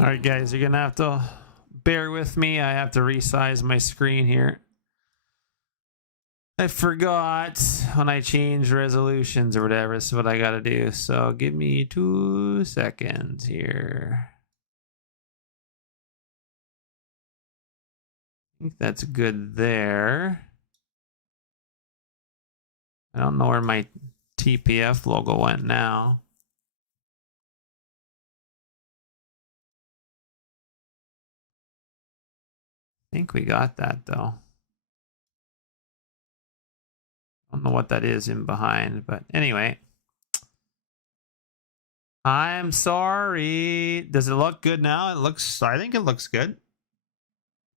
All right, guys, you're gonna have to bear with me. I have to resize my screen here. I forgot when I change resolutions or whatever. This is what I gotta do. So give me 2 seconds here. I think that's good there. I don't know where my TPF logo went now. I think we got that though. I don't know what that is in behind, but anyway. I'm sorry. Does it look good now? I think it looks good.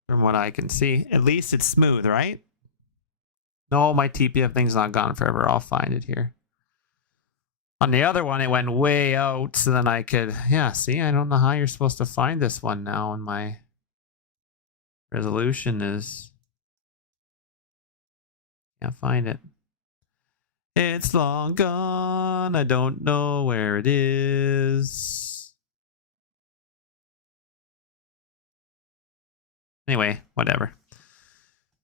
From what I can see. At least it's smooth, right? No, my TPF thing's not gone forever. I'll find it here. On the other one, it went way out, so then I could... Yeah, see? I don't know how you're supposed to find this one now, and my resolution is... Can't find it. It's long gone. I don't know where it is. Anyway, whatever.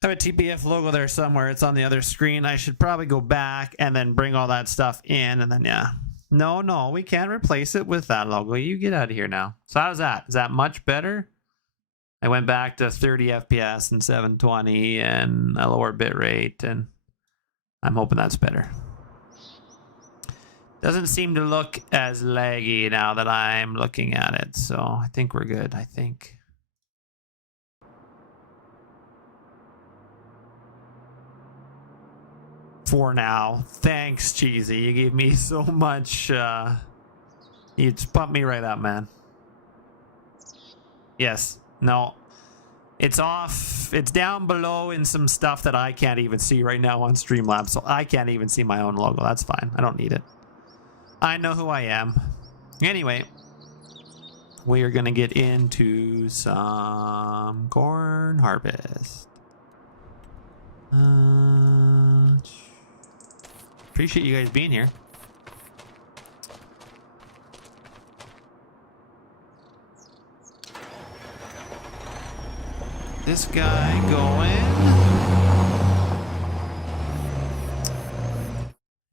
I have a TPF logo there somewhere. It's on the other screen. I should probably go back and then bring all that stuff in, and then, yeah. No, we can't replace it with that logo. You get out of here now. So how's that? Is that much better? I went back to 30 FPS and 720 and a lower bit rate, and I'm hoping that's better. Doesn't seem to look as laggy now that I'm looking at it, so I think we're good, I think. For now. Thanks, Cheesy. You gave me so much, you just pumped me right up, man. Yes. No. It's off. It's down below in some stuff that I can't even see right now on Streamlabs, so I can't even see my own logo. That's fine. I don't need it. I know who I am. Anyway, we are going to get into some corn harvest. Appreciate you guys being here. This guy going.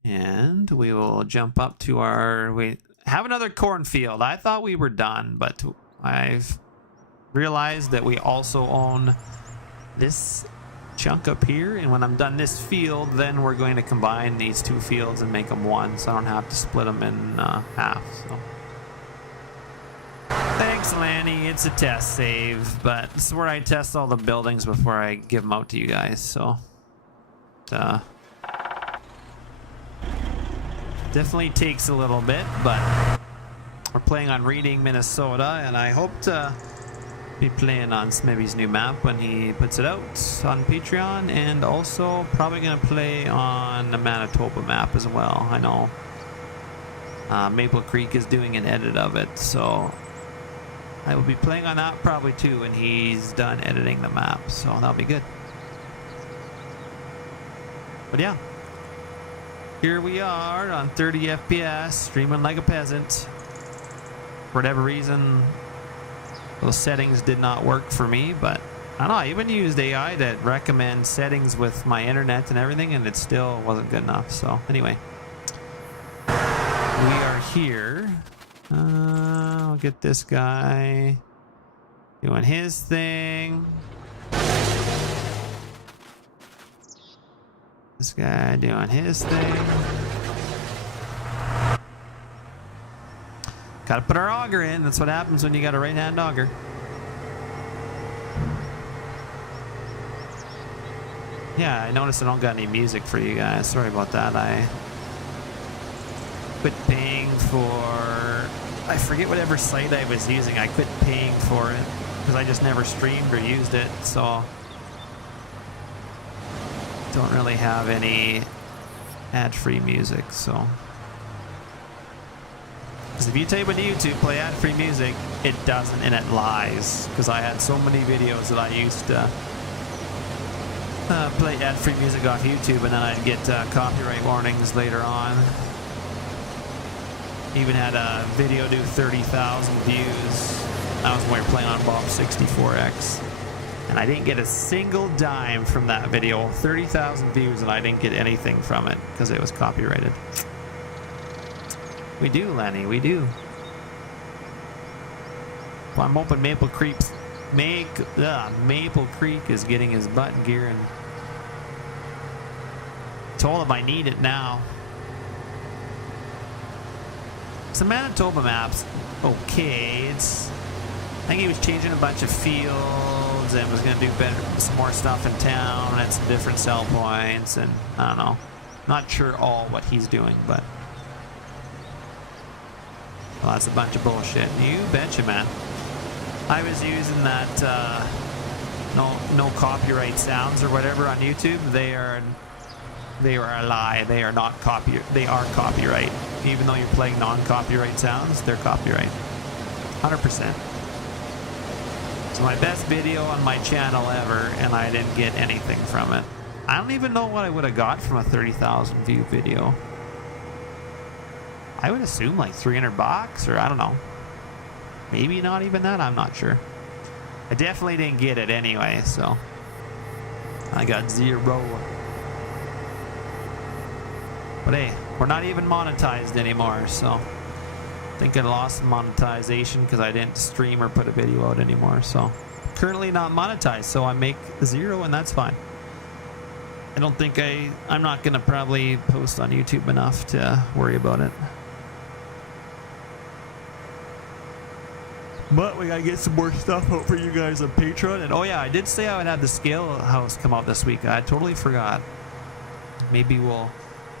And we will jump up to our... We have another cornfield. I thought we were done, but I've realized that we also own this chunk up here, and when I'm done this field, then we're going to combine these two fields and make them one, so I don't have to split them in half. So thanks, Lanny. It's a test save, but this is where I test all the buildings before I give them out to you guys. So definitely takes a little bit, but we're playing on Reading, Minnesota, and I hope to be playing on Smebby's new map when he puts it out on Patreon, and also probably going to play on the Manitoba map as well. I know Maple Creek is doing an edit of it, so I will be playing on that probably too when he's done editing the map, so that'll be good. But yeah, here we are on 30 FPS, streaming like a peasant. For whatever reason, those settings did not work for me, but I don't know, I even used AI that recommends settings with my internet and everything, and it still wasn't good enough. So anyway, we are here. I'll get this guy doing his thing. This guy doing his thing. Gotta put our auger in. That's what happens when you got a right-hand auger. Yeah, I noticed I don't got any music for you guys. Sorry about that. I quit paying for... I forget whatever site I was using. I quit paying for it because I just never streamed or used it. So don't really have any ad-free music. So... Because if you type into YouTube, play ad-free music, it doesn't, and it lies. Because I had so many videos that I used to play ad-free music off YouTube, and then I'd get copyright warnings later on. Even had a video do 30,000 views That was when we were playing on Bob 64X. And I didn't get a single dime from that video. 30,000 views and I didn't get anything from it because it was copyrighted. We do, Lenny, we do. Well, I'm hoping Maple Creek is getting his butt in gear, and told him I need it now. So Manitoba Maps, okay, it's, I think he was changing a bunch of fields and was going to do some more stuff in town and some different sell points, and I don't know, not sure all what he's doing, but well, that's a bunch of bullshit. You betcha, man. I was using that no copyright sounds or whatever on YouTube. They are a lie. They are not they are copyright. Even though you're playing non-copyright sounds, they're copyright. 100%. It's my best video on my channel ever, and I didn't get anything from it. I don't even know what I would have got from a 30,000 view video. I would assume like 300 bucks, or I don't know. Maybe not even that, I'm not sure. I definitely didn't get it anyway, so I got 0. But hey, we're not even monetized anymore, so I think I lost monetization because I didn't stream or put a video out anymore. So currently not monetized, so I make 0 and that's fine. I don't think I'm not gonna probably post on YouTube enough to worry about it. But we gotta get some more stuff out for you guys on Patreon. And oh yeah, I did say I would have the scale house come out this week. I totally forgot. Maybe we'll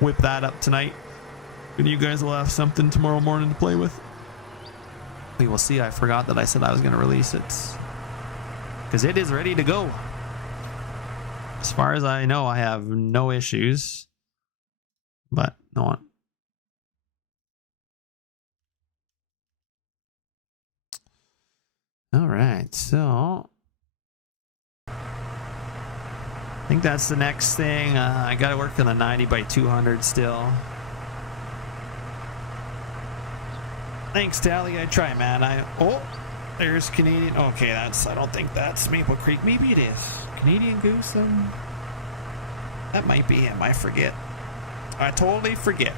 whip that up tonight, and you guys will have something tomorrow morning to play with. We will see. I forgot that I said I was going to release it, because it is ready to go. As far as I know, I have no issues, but no one. All right, so I think that's the next thing. I got to work on the 90x200 still. Thanks, Tally. I try, man. Oh, there's Canadian. Okay, that's. I don't think that's Maple Creek. Maybe it is Canadian Goose. That might be him. I forget. I totally forget.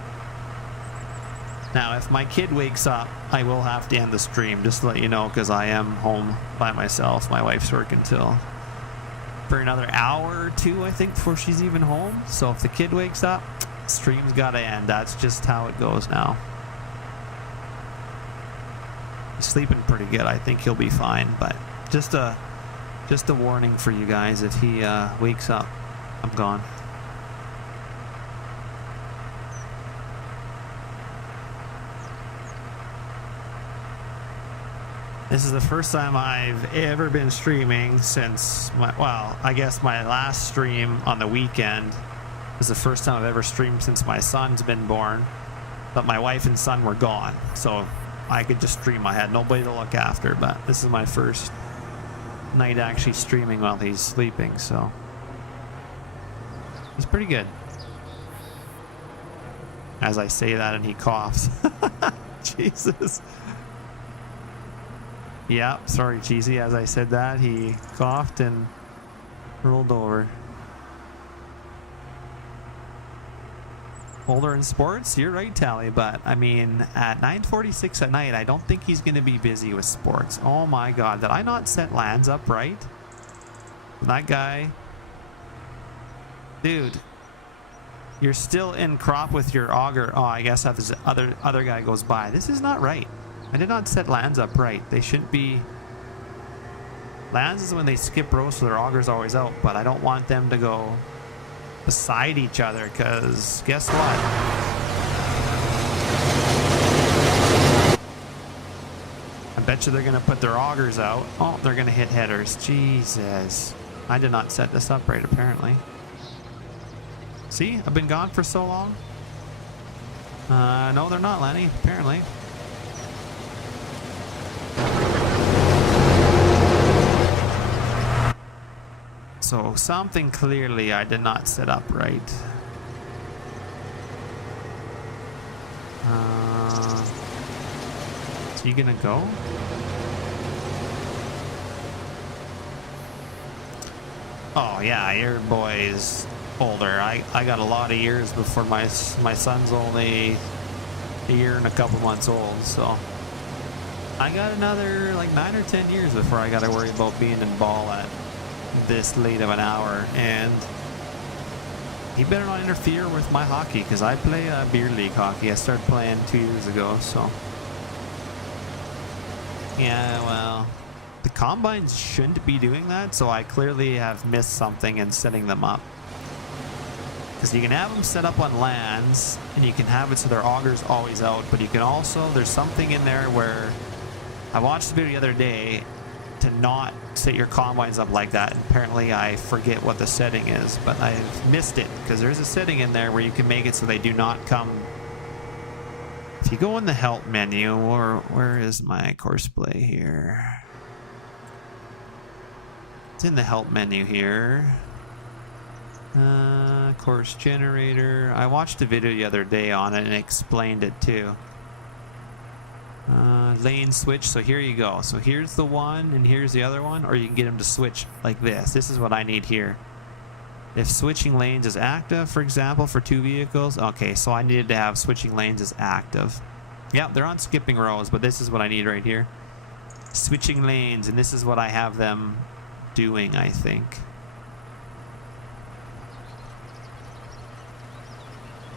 Now, if my kid wakes up, I will have to end the stream, just to let you know, because I am home by myself. My wife's working for another hour or two, I think, before she's even home. So if the kid wakes up, stream's gotta end. That's just how it goes now. He's sleeping pretty good. I think he'll be fine, but just a warning for you guys. If he wakes up, I'm gone. This is the first time I've ever been streaming since I guess my last stream on the weekend was the first time I've ever streamed since my son's been born. But my wife and son were gone, so I could just stream. I had nobody to look after, but this is my first night actually streaming while he's sleeping, so it's pretty good. As I say that and he coughs. Jesus. Yeah, sorry, Cheesy. As I said that, he coughed and rolled over. Older in sports? You're right, Tally, but I mean, at 9:46 at night, I don't think he's going to be busy with sports. Oh my God, did I not set lands up right? That guy... Dude, you're still in crop with your auger. Oh, I guess if this other guy goes by. This is not right. I did not set lands up right. They shouldn't be... Lands is when they skip rows, so their auger's always out, but I don't want them to go beside each other, because guess what? I bet you they're going to put their augers out. Oh, they're going to hit headers. Jesus. I did not set this up right, apparently. See? I've been gone for so long. No, they're not, Lenny, apparently. So something clearly I did not set up right. Is he gonna go? Oh yeah, your boy's older. I got a lot of years before my son's only a year and a couple months old, so I got another like 9 or 10 years before I got to worry about being in ball at this late of an hour. And he better not interfere with my hockey, because I play beer league hockey. I started playing 2 years ago, so yeah, well, the combines shouldn't be doing that, so I clearly have missed something in setting them up. Because you can have them set up on lands, and you can have it so their auger's always out, but you can also, there's something in there where I watched the video the other day to not set your combines up like that. And apparently I forget what the setting is, but I missed it, because there's a setting in there where you can make it so they do not come. If you go in the help menu, or where is my courseplay here? It's in the help menu here. Course generator. I watched a video the other day on it and explained it too. Lane switch. So here you go. So here's the one and here's the other one, or you can get them to switch like this. This is what I need here. If switching lanes is active, for example, for 2 vehicles. Okay, so I needed to have switching lanes as active. Yeah, they're on skipping rows, but this is what I need right here. Switching lanes, and this is what I have them doing, I think.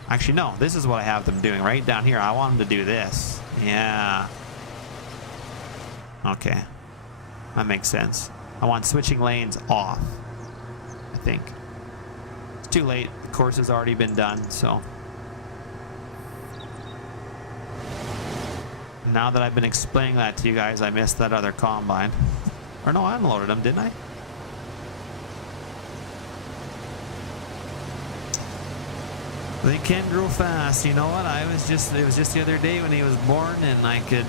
Actually, no, this is what I have them doing right down here. I want them to do this. Yeah. Okay. That makes sense. I want switching lanes off, I think. It's too late. The course has already been done, so. Now that I've been explaining that to you guys, I missed that other combine. Or no, I unloaded them, didn't I? They can grow fast. You know what? It was just the other day when he was born, and I could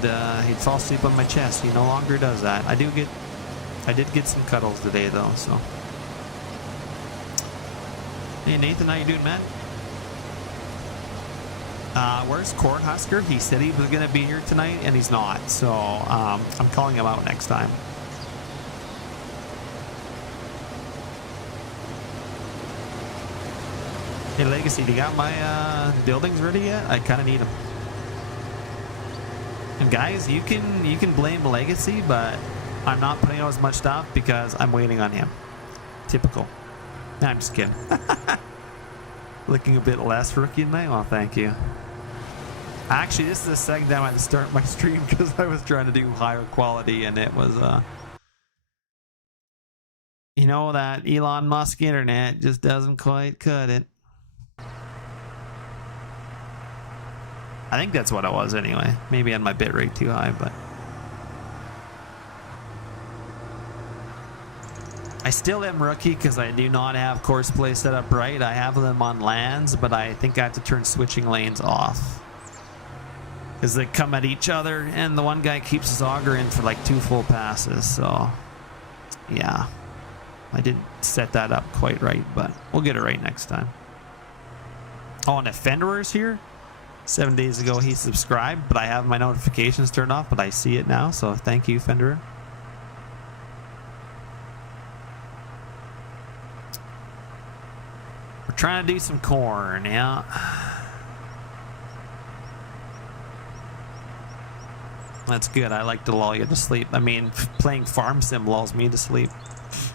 he'd fall asleep on my chest. He no longer does that. I did get some cuddles today though, so. Hey Nathan, how you doing, man? Where's Cornhusker? He said he was gonna be here tonight, and he's not. So I'm calling him out next time. Hey Legacy, do you got my buildings ready yet? I kind of need them. And guys, you can blame Legacy, but I'm not putting out as much stuff because I'm waiting on him. Typical. Nah, I'm just kidding. Looking a bit less rookie tonight? Well, thank you. Actually, this is the second time I had to start my stream because I was trying to do higher quality, and it was you know, that Elon Musk internet just doesn't quite cut it. I think that's what it was anyway. Maybe I had my bitrate too high, but I still am rookie because I do not have course play set up right. I have them on lands, but I think I have to turn switching lanes off because they come at each other, and the one guy keeps his auger in for like 2 full passes. So yeah, I didn't set that up quite right, but we'll get it right next time. Oh, and if Fenderer's here. 7 days ago he subscribed, but I have my notifications turned off, but I see it now, so thank you, Fenderer. We're trying to do some corn, yeah. That's good. I like to lull you to sleep. I mean, playing Farm Sim lulls me to sleep. If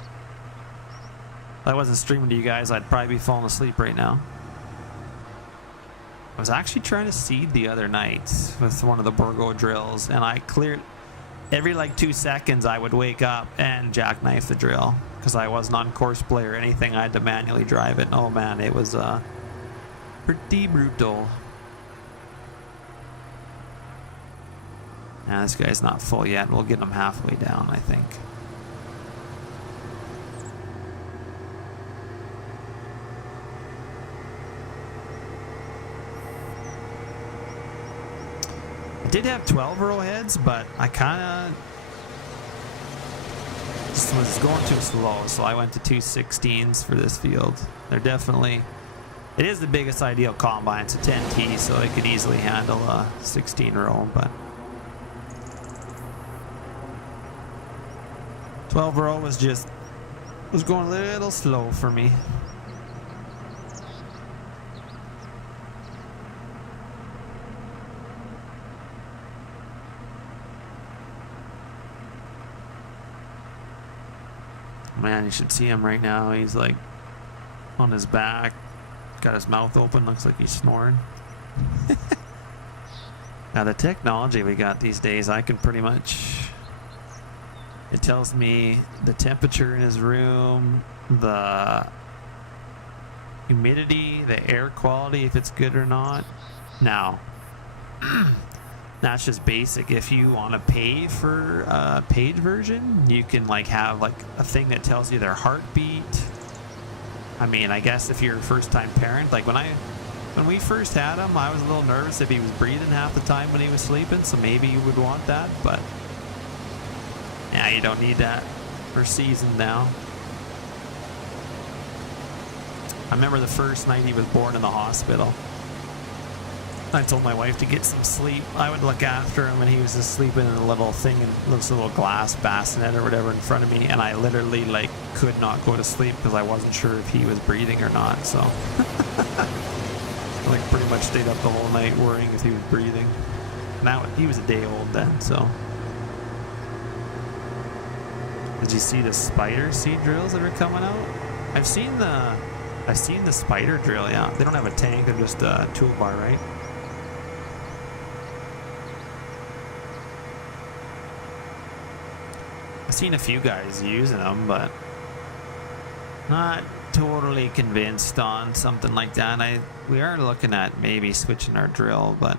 I wasn't streaming to you guys, I'd probably be falling asleep right now. I was actually trying to seed the other night with one of the Burgo drills, and I cleared every like 2 seconds. I would wake up and jackknife the drill because I wasn't on course play or anything. I had to manually drive it. Oh man, it was pretty brutal. Now this guy's not full yet. We'll get him halfway down, I think. I did have 12 row heads, but I kind of was going too slow, so I went to 216s for this field. They're definitely, it is the biggest ideal combine. It's a 10T, so it could easily handle a 16 row, but 12 row was just was going a little slow for me. Man, you should see him right now. He's like on his back, got his mouth open, looks like he's snoring. Now the technology we got these days, I can pretty much, it tells me the temperature in his room, the humidity, the air quality, if it's good or not. Now, that's just basic. If you want to pay for a paid version, you can like have like a thing that tells you their heartbeat. I mean, I guess if you're a first-time parent, like when we first had him, I was a little nervous if he was breathing half the time when he was sleeping, so maybe you would want that, but yeah, you don't need that for season now. I remember the first night he was born in the hospital. I told my wife to get some sleep. I would look after him, and he was just sleeping in a little thing, in this little glass bassinet or whatever in front of me, and I literally like could not go to sleep because I wasn't sure if he was breathing or not. So, like, pretty much stayed up the whole night worrying if he was breathing. Now he was a day old then, so. Did you see the spider seed drills that are coming out? I've seen the spider drill. Yeah, they don't have a tank; they're just a toolbar, right? I've seen a few guys using them, but not totally convinced on something like that. We are looking at maybe switching our drill, but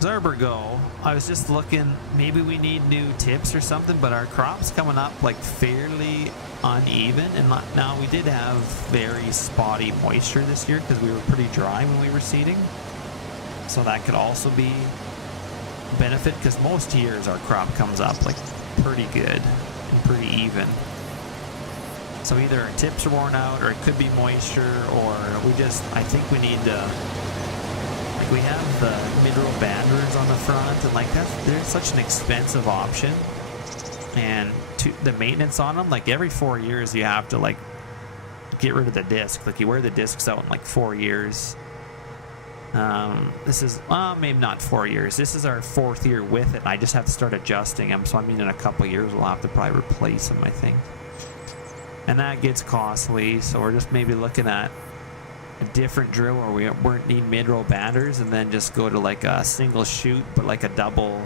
Zarbergo, I was just looking, maybe we need new tips or something, but our crop's coming up like fairly uneven, and now we did have very spotty moisture this year because we were pretty dry when we were seeding, so that could also be benefit, because most years our crop comes up like pretty good and pretty even. So either our tips are worn out, or it could be moisture, or I think we need to, like, we have the mineral banders on the front, and like they're such an expensive option, and the maintenance on them, like every 4 years you have to like get rid of the disc. Like you wear the discs out in like 4 years. This is, maybe not 4 years. This is our 4th year with it. I just have to start adjusting them. So I mean, in a couple of years, we'll have to probably replace them, I think. And that gets costly. So we're just maybe looking at a different drill where we won't need mid-row banders, and then just go to like a single shoot, but like a double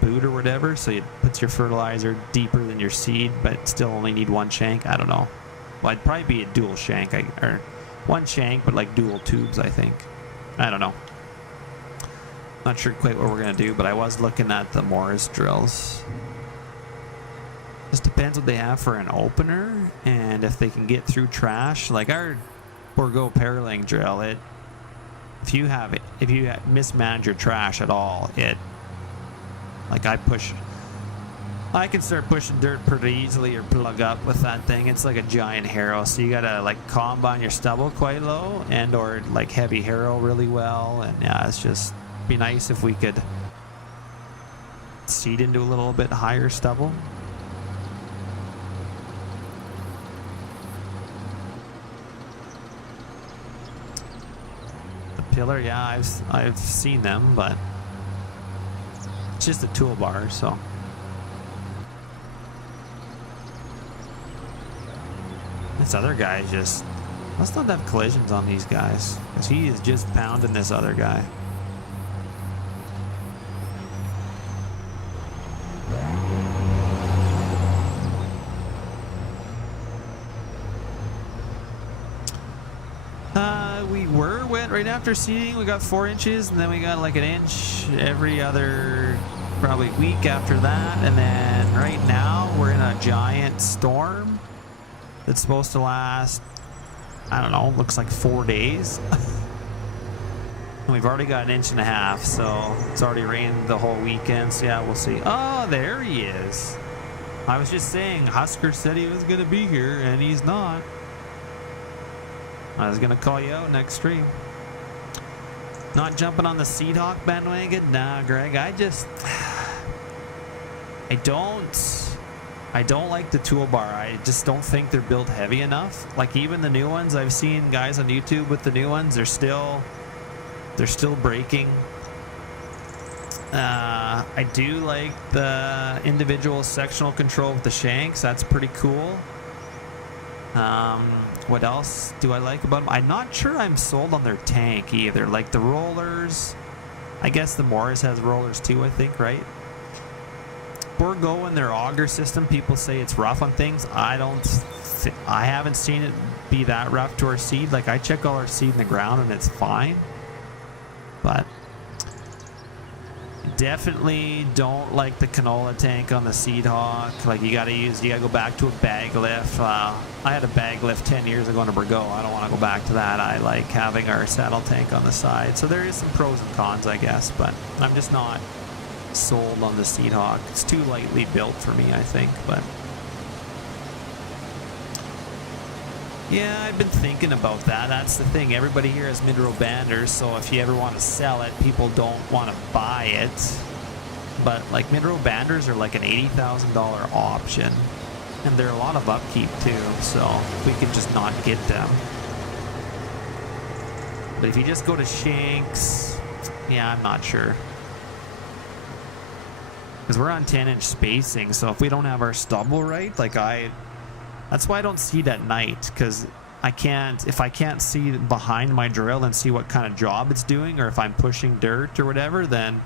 boot or whatever. So it puts your fertilizer deeper than your seed, but still only need one shank. I don't know. Well, it'd probably be a dual shank, or one shank, but like dual tubes, I think. I don't know. Not sure quite what we're going to do, but I was looking at the Morris drills. Just depends what they have for an opener, and if they can get through trash. Like our Borgo Paraling drill, if you mismanage your trash at all, like I can start pushing dirt pretty easily or plug up with that thing. It's like a giant harrow, so you gotta like combine your stubble quite low, and or like heavy harrow really well. And yeah, it's just be nice if we could seed into a little bit higher stubble. The pillar, yeah, I've seen them, but it's just a toolbar, so. This other guy just must not have collisions on these guys, because he is just pounding this other guy. We were wet right after seeding. We got 4 inches, and then we got like an inch every other probably week after that, and then right now we're in a giant storm that's supposed to last, I don't know, looks like 4 days. And we've already got an inch and a half, so it's already rained the whole weekend, so yeah, we'll see. Oh, there he is. I was just saying, Husker said he was going to be here, and he's not. I was going to call you out next stream. Not jumping on the Seed Hawk bandwagon? Nah, Greg, I don't I don't like the toolbar. I just don't think they're built heavy enough. Like even the new ones, I've seen guys on YouTube with the new ones, they're still breaking. I do like the individual sectional control with the shanks. That's pretty cool. What else do I like about them? I'm not sure I'm sold on their tank either. Like the rollers, I guess the Morris has rollers too, I think, right? Bourgault and their auger system, people say it's rough on things. I haven't seen it be that rough to our seed. Like I check all our seed in the ground and it's fine. But definitely don't like the canola tank on the Seed Hawk. Like you gotta go back to a bag lift. I had a bag lift 10 years ago in a Bourgault. I don't want to go back to that. I like having our saddle tank on the side. So there is some pros and cons, I guess, but I'm just not sold on the Seed Hawk. It's too lightly built for me, I think. But yeah, I've been thinking about that. That's the thing. Everybody here has Midrow Banders, so if you ever want to sell it, people don't want to buy it. But like Midrow Banders are like an $80,000 option, and they're a lot of upkeep too, so we can just not get them. But if you just go to Shanks, yeah, I'm not sure. Because we're on 10-inch spacing, so if we don't have our stubble right, like that's why I don't seed at night, because if I can't see behind my drill and see what kind of job it's doing, or if I'm pushing dirt or whatever, then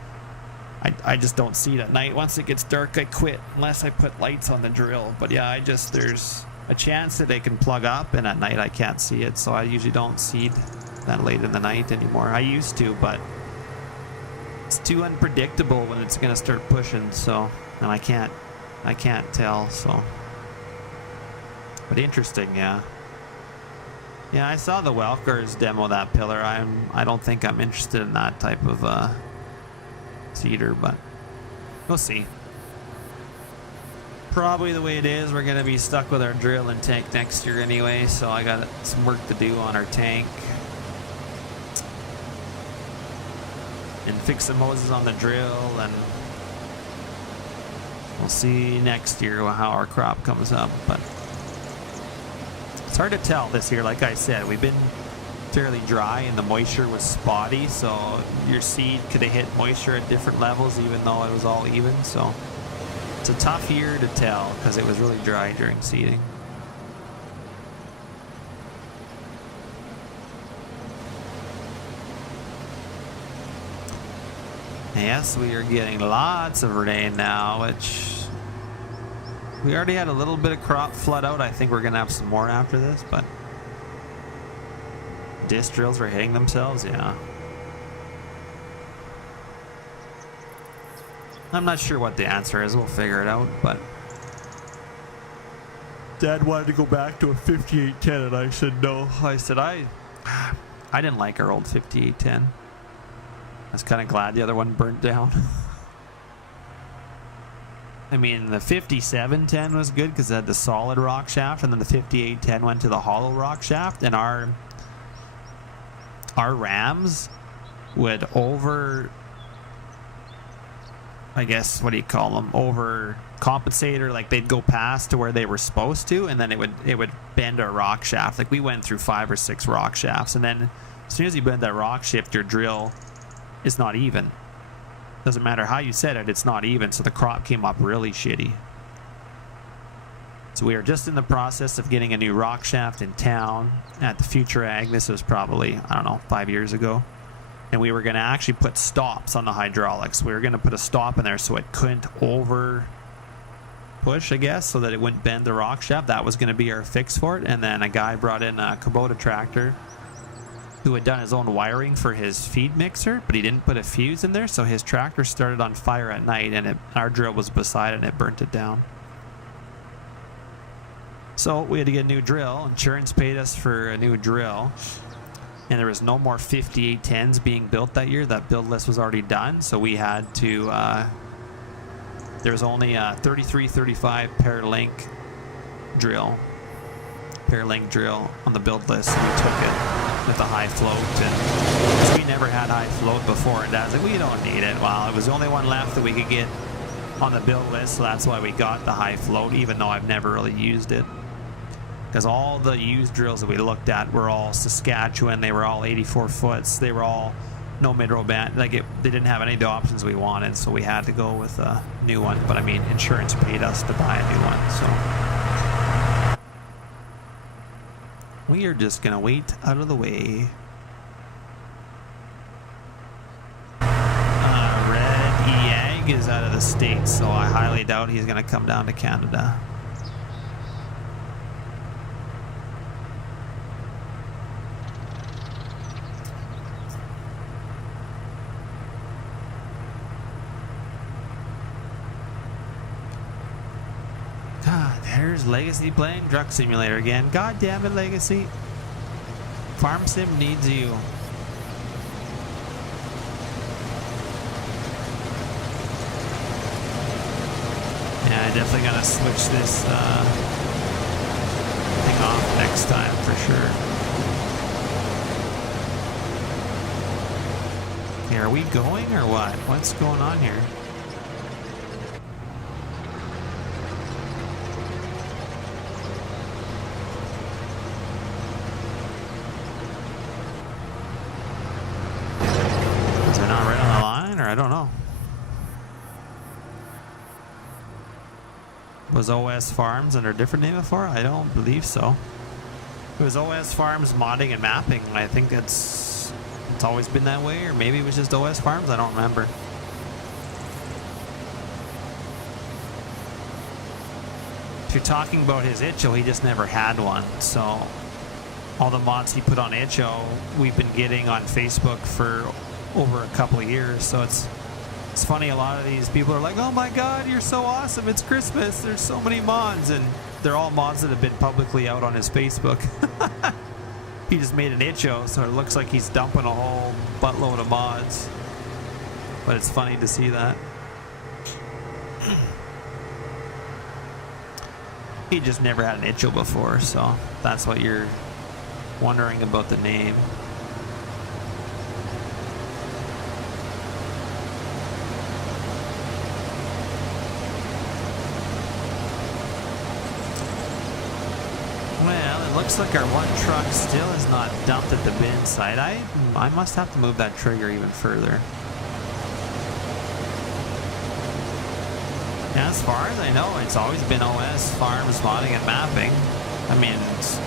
I just don't seed at night. Once it gets dark, I quit, unless I put lights on the drill. But yeah, there's a chance that they can plug up, and at night I can't see it, so I usually don't seed that late in the night anymore. I used to, but it's too unpredictable when it's gonna start pushing, so, and I can't tell, so. But interesting, yeah. Yeah, I saw the Welkers demo that pillar. I don't think I'm interested in that type of seeder, but we'll see. Probably the way it is, we're gonna be stuck with our drill and tank next year anyway, so I got some work to do on our tank. And fix some hoses on the drill, and we'll see next year how our crop comes up. But it's hard to tell this year. Like I said, we've been fairly dry and the moisture was spotty, so your seed could have hit moisture at different levels even though it was all even. So it's a tough year to tell because it was really dry during seeding. Yes, we are getting lots of rain now, which we already had a little bit of crop flood out. I think we're going to have some more after this, but disc drills were hitting themselves, yeah. I'm not sure what the answer is. We'll figure it out, but Dad wanted to go back to a 5810, and I said no. I said I didn't like our old 5810. I was kind of glad the other one burnt down. I mean, the 5710 was good because it had the solid rock shaft, and then the 5810 went to the hollow rock shaft, and our rams would I guess, what do you call them? Overcompensate, or like they'd go past to where they were supposed to, and then it would bend our rock shaft. Like we went through 5 or 6 rock shafts, and then as soon as you bend that rock shaft, your drill is not even. Doesn't matter how you set it, it's not even, so the crop came up really shitty. So we are just in the process of getting a new rock shaft in town at the Future Ag. This was probably, I don't know, 5 years ago. And we were going to actually put stops on the hydraulics. We were going to put a stop in there so it couldn't over push, I guess, so that it wouldn't bend the rock shaft. That was going to be our fix for it. And then a guy brought in a Kubota tractor who had done his own wiring for his feed mixer, but he didn't put a fuse in there, so his tractor started on fire at night, and our drill was beside it, and it burnt it down. So we had to get a new drill. Insurance paid us for a new drill, and there was no more 5810s being built that year. That build list was already done, so we had to there was only a 3335 pair link drill on the build list, so we took it with a high float, and we never had high float before, and Dad's like, we don't need it. Well, it was the only one left that we could get on the build list, so that's why we got the high float, even though I've never really used it. Because all the used drills that we looked at were all Saskatchewan. They were all 84 foots. They were all no mid-row band. Like they didn't have any of the options we wanted, so we had to go with a new one. But I mean, insurance paid us to buy a new one, so we are just gonna wait out of the way. Red EAG is out of the States, so I highly doubt he's gonna come down to Canada. There's Legacy playing Truck Simulator again. God damn it, Legacy. Farm Sim needs you. Yeah, I definitely gotta switch this thing off next time for sure. Okay, are we going or what? What's going on here? I don't know. Was OS Farms under a different name before? I don't believe so. It was OS Farms modding and mapping. I think it's always been that way, or maybe it was just OS Farms. I don't remember. If you're talking about his itcho, he just never had one. So all the mods he put on itcho, we've been getting on Facebook for over a couple of years. So it's funny, a lot of these people are like, oh my god, you're so awesome, it's Christmas, there's so many mods, and they're all mods that have been publicly out on his Facebook. He just made an itcho, so it looks like he's dumping a whole buttload of mods, but it's funny to see that. He just never had an itcho before, so that's what you're wondering about the name. Looks like our one truck still is not dumped at the bin site. I must have to move that trigger even further. Yeah, as far as I know, it's always been OS Farms modding and mapping. I mean, it's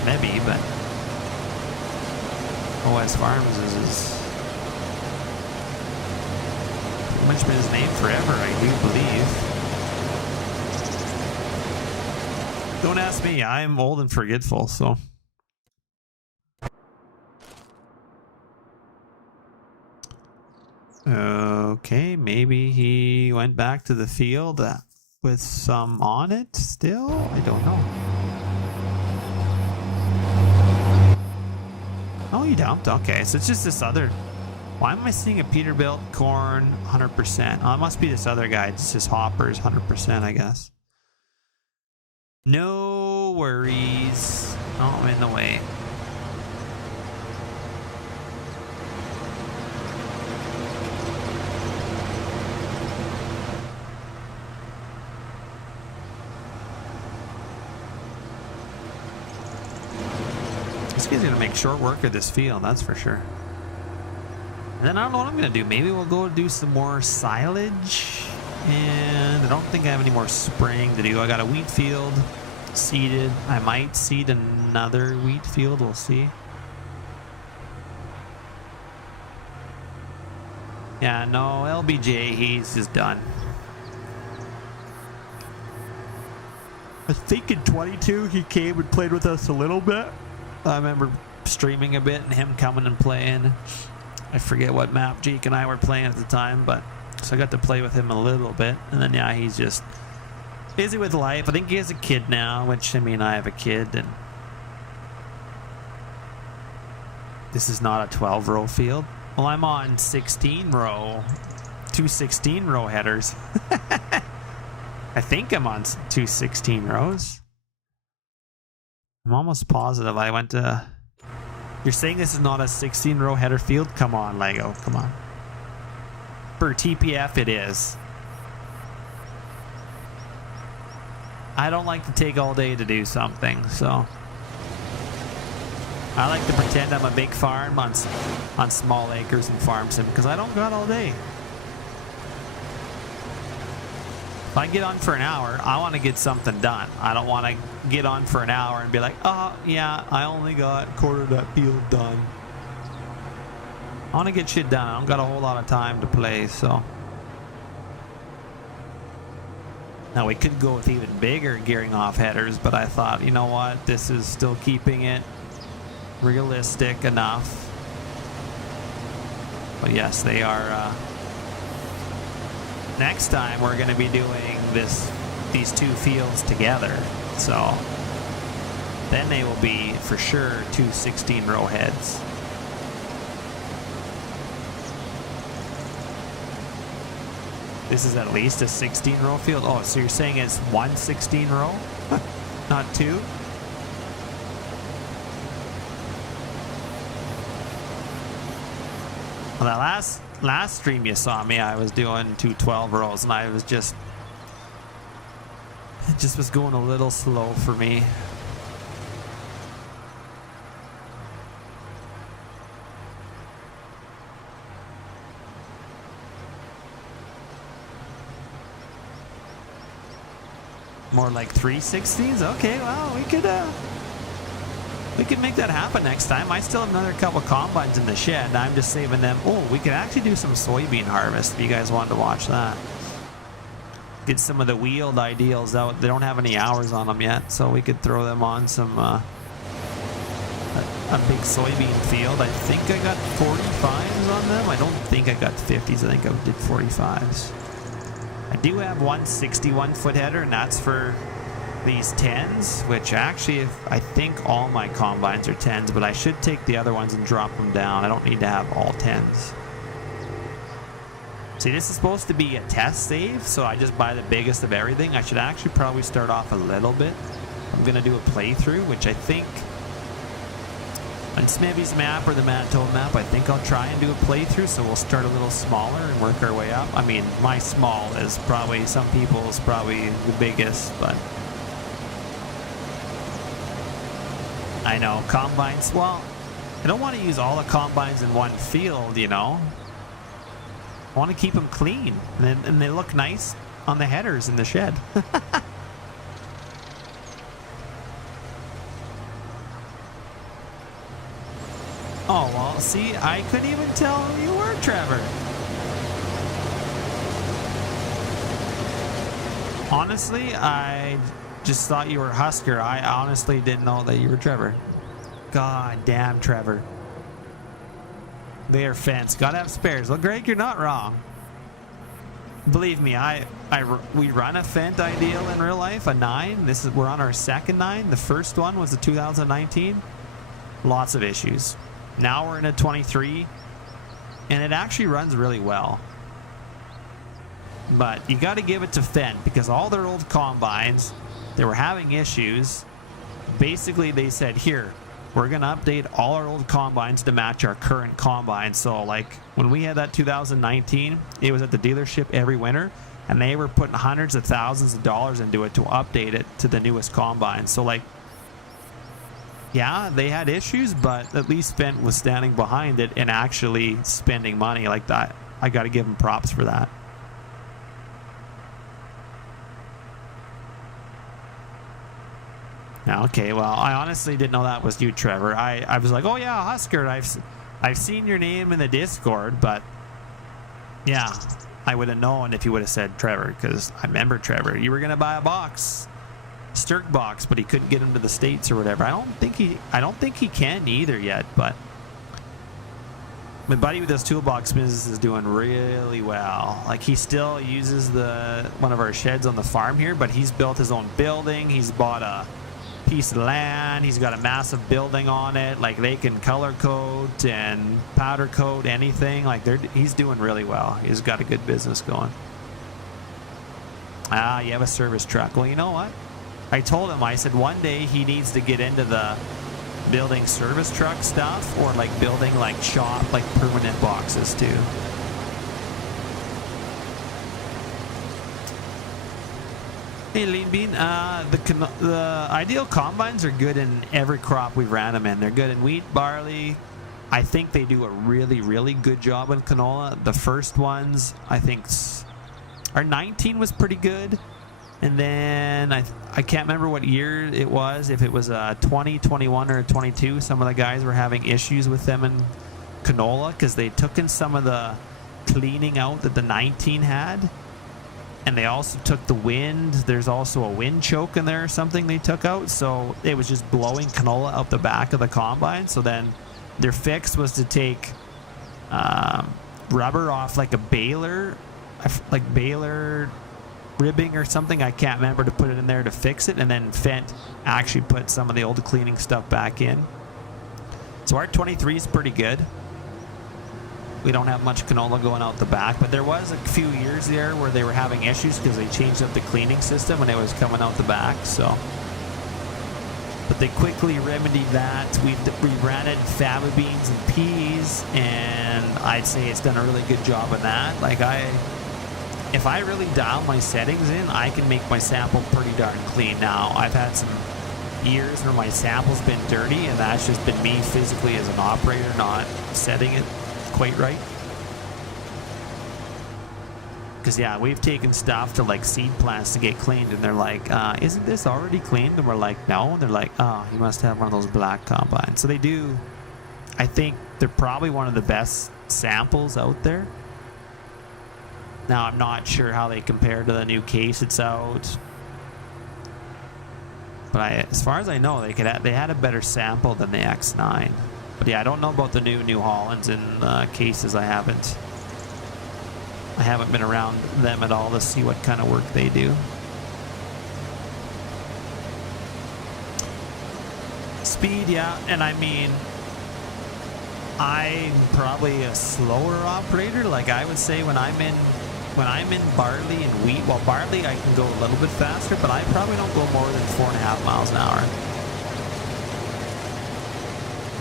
SMEBI, but OS Farms is pretty much been his name forever, I do believe. Don't ask me, I'm old and forgetful, so. Okay, maybe he went back to the field with some on it still? I don't know. Oh, he dumped? Okay, so it's just this other. Why am I seeing a Peterbilt corn 100%? Oh, it must be this other guy. It's just hoppers 100%, I guess. No worries. Oh, I'm in the way. This guy's gonna make short work of this field, that's for sure. And then I don't know what I'm gonna do. Maybe we'll go do some more silage. And I don't think I have any more spraying to do. I got a wheat field seeded. I might seed another wheat field. We'll see. Yeah, no, LBJ, he's just done. I think in 22 he came and played with us a little bit. I remember streaming a bit and him coming and playing. I forget what map Jake and I were playing at the time, but so I got to play with him a little bit. And then, yeah, he's just busy with life. I think he has a kid now, which, I mean, I have a kid. And this is not a 12-row field. Well, I'm on 16-row. Two 16-row headers. I think I'm on two 16 rows. I'm almost positive I went to... You're saying this is not a 16-row header field? Come on, Lego. Come on. For TPF, it is. I don't like to take all day to do something, so I like to pretend I'm a big farm on small acres and farm sim because I don't got all day. If I get on for an hour, I want to get something done. I don't want to get on for an hour and be like, oh yeah, I only got a quarter of that field done. I want to get shit done. I don't got a whole lot of time to play, so. Now we could go with even bigger gearing off headers, but I thought, you know what, this is still keeping it realistic enough. But yes, they are. Next time we're going to be doing these two fields together, so then they will be for sure two 16-row heads. This is at least a 16-row field. Oh, so you're saying it's one 16-row, not two? Well, that last stream you saw me, I was doing two 12-rows, and I was just, it just was going a little slow for me. More like 3/16s? Okay, well, we could make that happen next time. I still have another couple combines in the shed, and I'm just saving them. Oh, we could actually do some soybean harvest if you guys wanted to watch that. Get some of the wheeled ideals out. They don't have any hours on them yet, so we could throw them on some a big soybean field. I think I got 45s on them. I don't think I got 50s. I think I did 45s. I do have one 61-foot header, and that's for these 10s, which actually, I think all my combines are 10s, but I should take the other ones and drop them down. I don't need to have all 10s. See, this is supposed to be a test save, so I just buy the biggest of everything. I should actually probably start off a little bit. I'm going to do a playthrough, which I think on Smibby's map or the Manitoba map, I think I'll try and do a playthrough, so we'll start a little smaller and work our way up. I mean, my small is probably, some people's probably the biggest, but I know, combines, well, I don't want to use all the combines in one field, you know. I want to keep them clean, and they look nice on the headers in the shed. Oh, well, see, I couldn't even tell who you were, Trevor. Honestly, I just thought you were Husker. I honestly didn't know that you were Trevor. God damn, Trevor. They are fence. Gotta have spares. Well, Greg, you're not wrong. Believe me, we run a Fent ideal in real life, a 9. We're on our second 9. The first one was the 2019. Lots of issues. Now we're in a 23, and it actually runs really well. But you got to give it to Fent, because all their old combines, they were having issues. Basically, they said, here, we're going to update all our old combines to match our current combines. So, like, when we had that 2019, it was at the dealership every winter, and they were putting hundreds of thousands of dollars into it to update it to the newest combine. So, like, yeah, they had issues, but at least Fent was standing behind it and actually spending money like that. I got to give them props for that. Okay, well, I honestly didn't know that was you, Trevor. I was like, oh yeah, Husker. I've seen your name in the Discord, but yeah, I would have known if you would have said Trevor, because I remember Trevor. You were gonna buy a box. Stirk box, but he couldn't get him to the States or whatever. I don't think he can either yet, but my buddy with his toolbox business is doing really well. Like, he still uses one of our sheds on the farm here, but he's built his own building. He's bought a piece of land. He's got a massive building on it. Like, they can color coat and powder coat anything. Like, he's doing really well. He's got a good business going. Ah, you have a service truck. Well, you know what? I told him, I said one day he needs to get into the building service truck stuff, or like building like shop, like permanent boxes too. Hey, Lean Bean. The ideal combines are good in every crop we ran them in. They're good in wheat, barley. I think they do a really, really good job in canola. The first ones, I think, our 19 was pretty good. And then I can't remember what year it was, if it was 20, 21, or 22. Some of the guys were having issues with them in canola because they took in some of the cleaning out that the 19 had. And they also took the wind. There's also a wind choke in there or something they took out. So it was just blowing canola out the back of the combine. So then their fix was to take rubber off like a baler, like baler ribbing or something. I can't remember, to put it in there to fix it. And then Fent actually put some of the old cleaning stuff back in. So our 23 is pretty good. We don't have much canola going out the back, but there was a few years there where they were having issues because they changed up the cleaning system when it was coming out the back. So, but they quickly remedied that. We ran it in faba beans and peas, and I'd say it's done a really good job of that. Like if I really dial my settings in, I can make my sample pretty darn clean. Now, I've had some years where my sample's been dirty, and that's just been me physically as an operator not setting it quite right. Because yeah, we've taken stuff to like seed plants to get cleaned, and they're like, isn't this already cleaned? And we're like, no. And they're like, oh, you must have one of those black combines. So they do. I think they're probably one of the best samples out there. Now, I'm not sure how they compare to the new case it's out, but as far as I know, they had a better sample than the X9. But yeah, I don't know about the New Hollands and cases. I haven't been around them at all to see what kind of work they do. Speed, yeah, and I mean, I'm probably a slower operator. Like I would say when I'm in barley and wheat, well, barley I can go a little bit faster, but I probably don't go more than 4.5 miles an hour.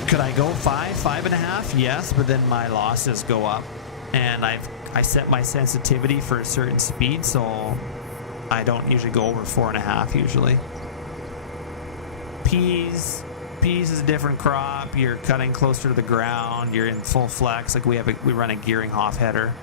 Could I go 5.5? Yes, but then my losses go up, and I set my sensitivity for a certain speed, so I don't usually go over 4.5 usually. Peas is a different crop. You're cutting closer to the ground. You're in full flex. Like we run a gearing Hoff header,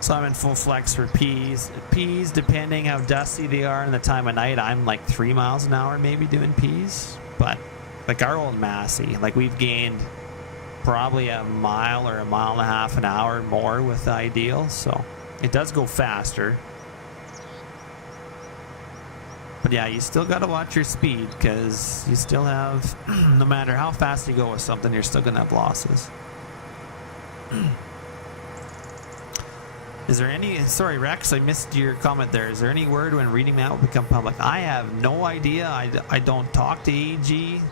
so I'm in full flex for peas. Peas, depending how dusty they are and the time of night, I'm like 3 miles an hour maybe doing peas, but. Like our old Massey, like we've gained probably a mile or a mile and a half an hour more with the ideal, so it does go faster. But yeah, you still got to watch your speed, because you still have, no matter how fast you go with something, you're still going to have losses. Is there any, sorry Rex, I missed your comment there. Is there any word when reading that will become public? I have no idea. I don't talk to AG.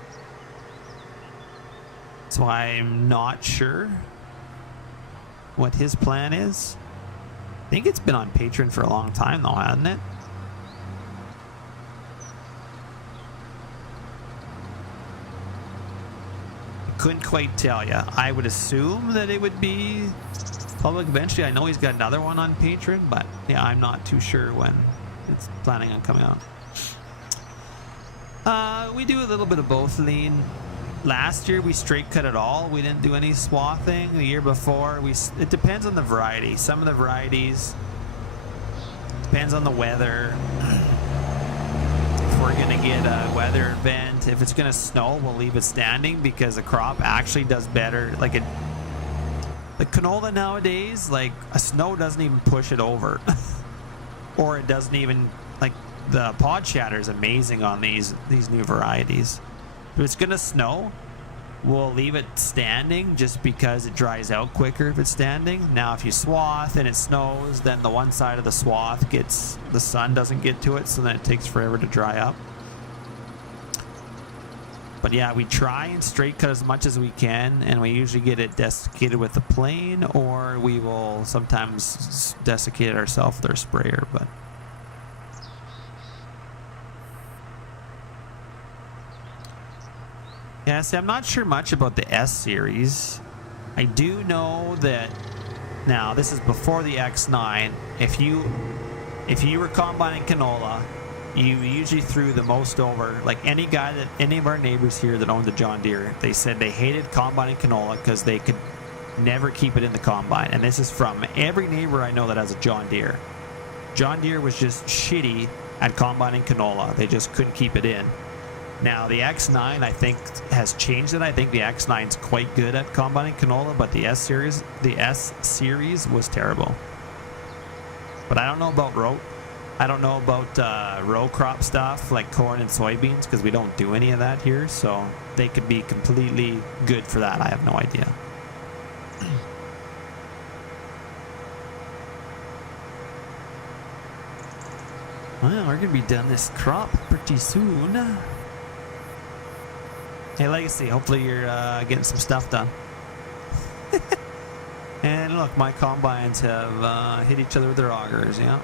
So I'm not sure what his plan is. I think it's been on Patreon for a long time though, hasn't it? I couldn't quite tell you. I would assume that it would be public eventually. I know he's got another one on Patreon, but yeah, I'm not too sure when it's planning on coming out. We do a little bit of both, Lean. Last year we straight cut it all. We didn't do any swathing. The year before, it depends on the variety. Some of the varieties, depends on the weather. If we're gonna get a weather event, if it's gonna snow, we'll leave it standing, because the crop actually does better. Like the canola nowadays, like a snow doesn't even push it over. Or it doesn't even, like the pod shatter is amazing on these new varieties. If it's gonna snow, we'll leave it standing just because it dries out quicker if it's standing. Now if you swath and it snows, then the one side of the swath the sun doesn't get to it, so then it takes forever to dry up. But yeah, we try and straight cut as much as we can, and we usually get it desiccated with a plane, or we will sometimes desiccate it ourselves with our sprayer. But yeah, see, I'm not sure much about the S series. I do know that, now this is before the X9, if you if you were combining canola, you usually threw the most over. Like any of our neighbors here that owned a John Deere, they said they hated combining canola because they could never keep it in the combine. And this is from every neighbor I know that has a John Deere. John Deere was just shitty at combining canola. They just couldn't keep it in. Now the X9 I think has changed it. I think the X9 is quite good at combining canola, but the S series was terrible. But I don't know about row. I don't know about row crop stuff like corn and soybeans because we don't do any of that here. So they could be completely good for that. I have no idea. Well, we're gonna be done this crop pretty soon. Hey Legacy, hopefully you're getting some stuff done. And look, my combines have hit each other with their augers, yeah.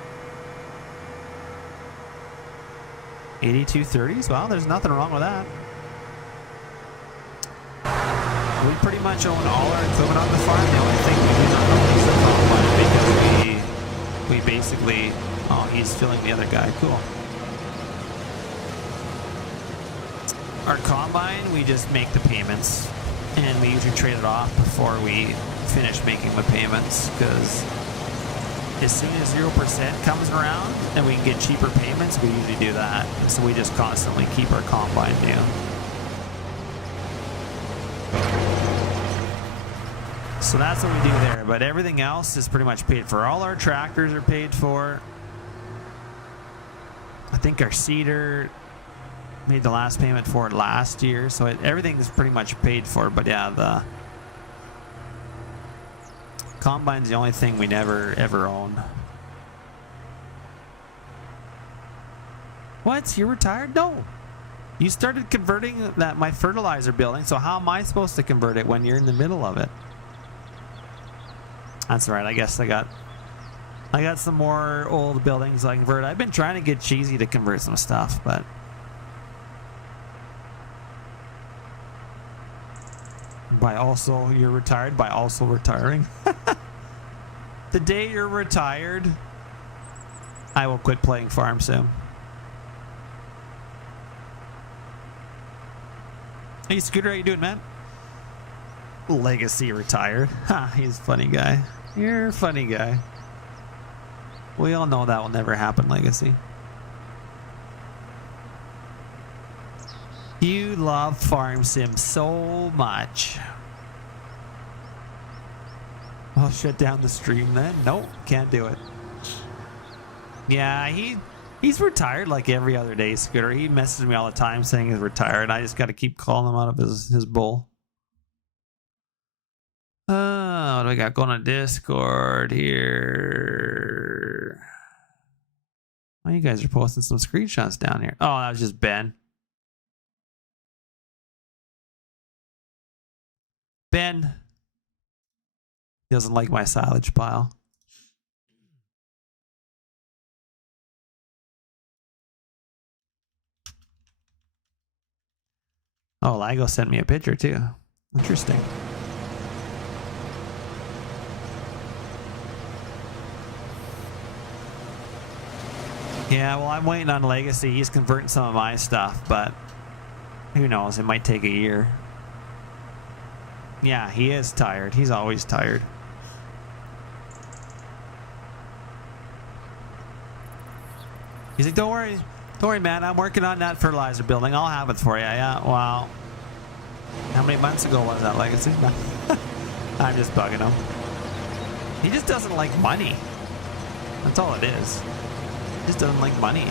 8230s, well, there's nothing wrong with that. We pretty much own all our equipment on the farm. The only thing we do not own is the combine because we basically... Oh, he's filling the other guy. Cool. Our combine, we just make the payments. And we usually trade it off before we finish making the payments. Because as soon as 0% comes around and we can get cheaper payments, we usually do that. So we just constantly keep our combine new. So that's what we do there. But everything else is pretty much paid for. All our tractors are paid for. I think our seeder made the last payment for it last year, so everything is pretty much paid for. But yeah, the combine's the only thing we never ever own. What? You're retired? No. You started converting my fertilizer building, so how am I supposed to convert it when you're in the middle of it? That's right. I guess I got some more old buildings I convert. I've been trying to get Cheesy to convert some stuff, but you're retired by also retiring. The day you're retired, I will quit playing Farm Sim. Hey Scooter, how you doing, man? Legacy retired. Ha, he's a funny guy. You're a funny guy. We all know that will never happen, Legacy. You love Farm Sim so much. I'll shut down the stream then. Nope, can't do it. Yeah, he's retired like every other day, Scooter. He messages me all the time saying he's retired. I just got to keep calling him out of his bull. What do we got going on Discord here? Oh, you guys are posting some screenshots down here. Oh, that was just Ben. Ben doesn't like my silage pile. Oh, Lago sent me a picture too. Interesting. Yeah, well, I'm waiting on Legacy. He's converting some of my stuff, but who knows? It might take a year. Yeah, he is tired. He's always tired. He's like, don't worry, man. I'm working on that fertilizer building. I'll have it for you. Yeah, wow. How many months ago was that, Legacy? I'm just bugging him. He just doesn't like money. That's all it is. He just doesn't like money.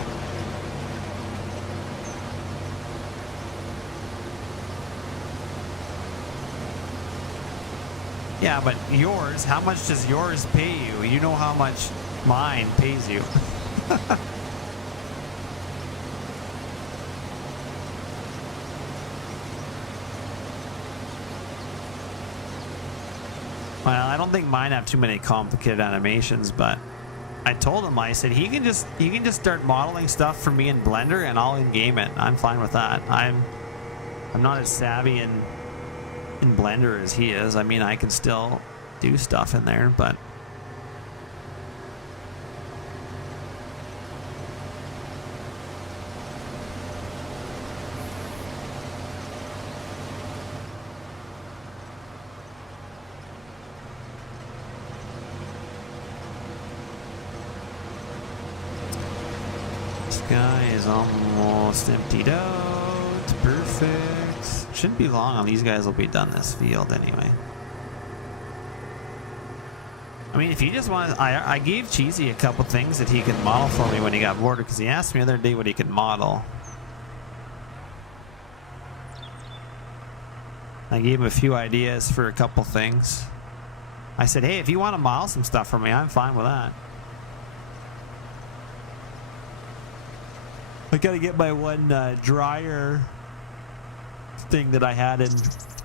Yeah, but yours, how much does yours pay you? You know how much mine pays you. Well, I don't think mine have too many complicated animations, but I told him, I said he can just start modeling stuff for me in Blender and I'll in-game it. I'm fine with that. I'm not as savvy in Blender as he is. I mean, I can still do stuff in there, but Guy is almost emptied out. Perfect. Shouldn't be long on these guys will be done this field anyway. I mean, if you just want, I gave Cheesy a couple things that he could model for me when he got bored, because he asked me the other day what he could model. I gave him a few ideas for a couple things. I said, hey, if you want to model some stuff for me, I'm fine with that. I gotta get my one dryer thing that I had in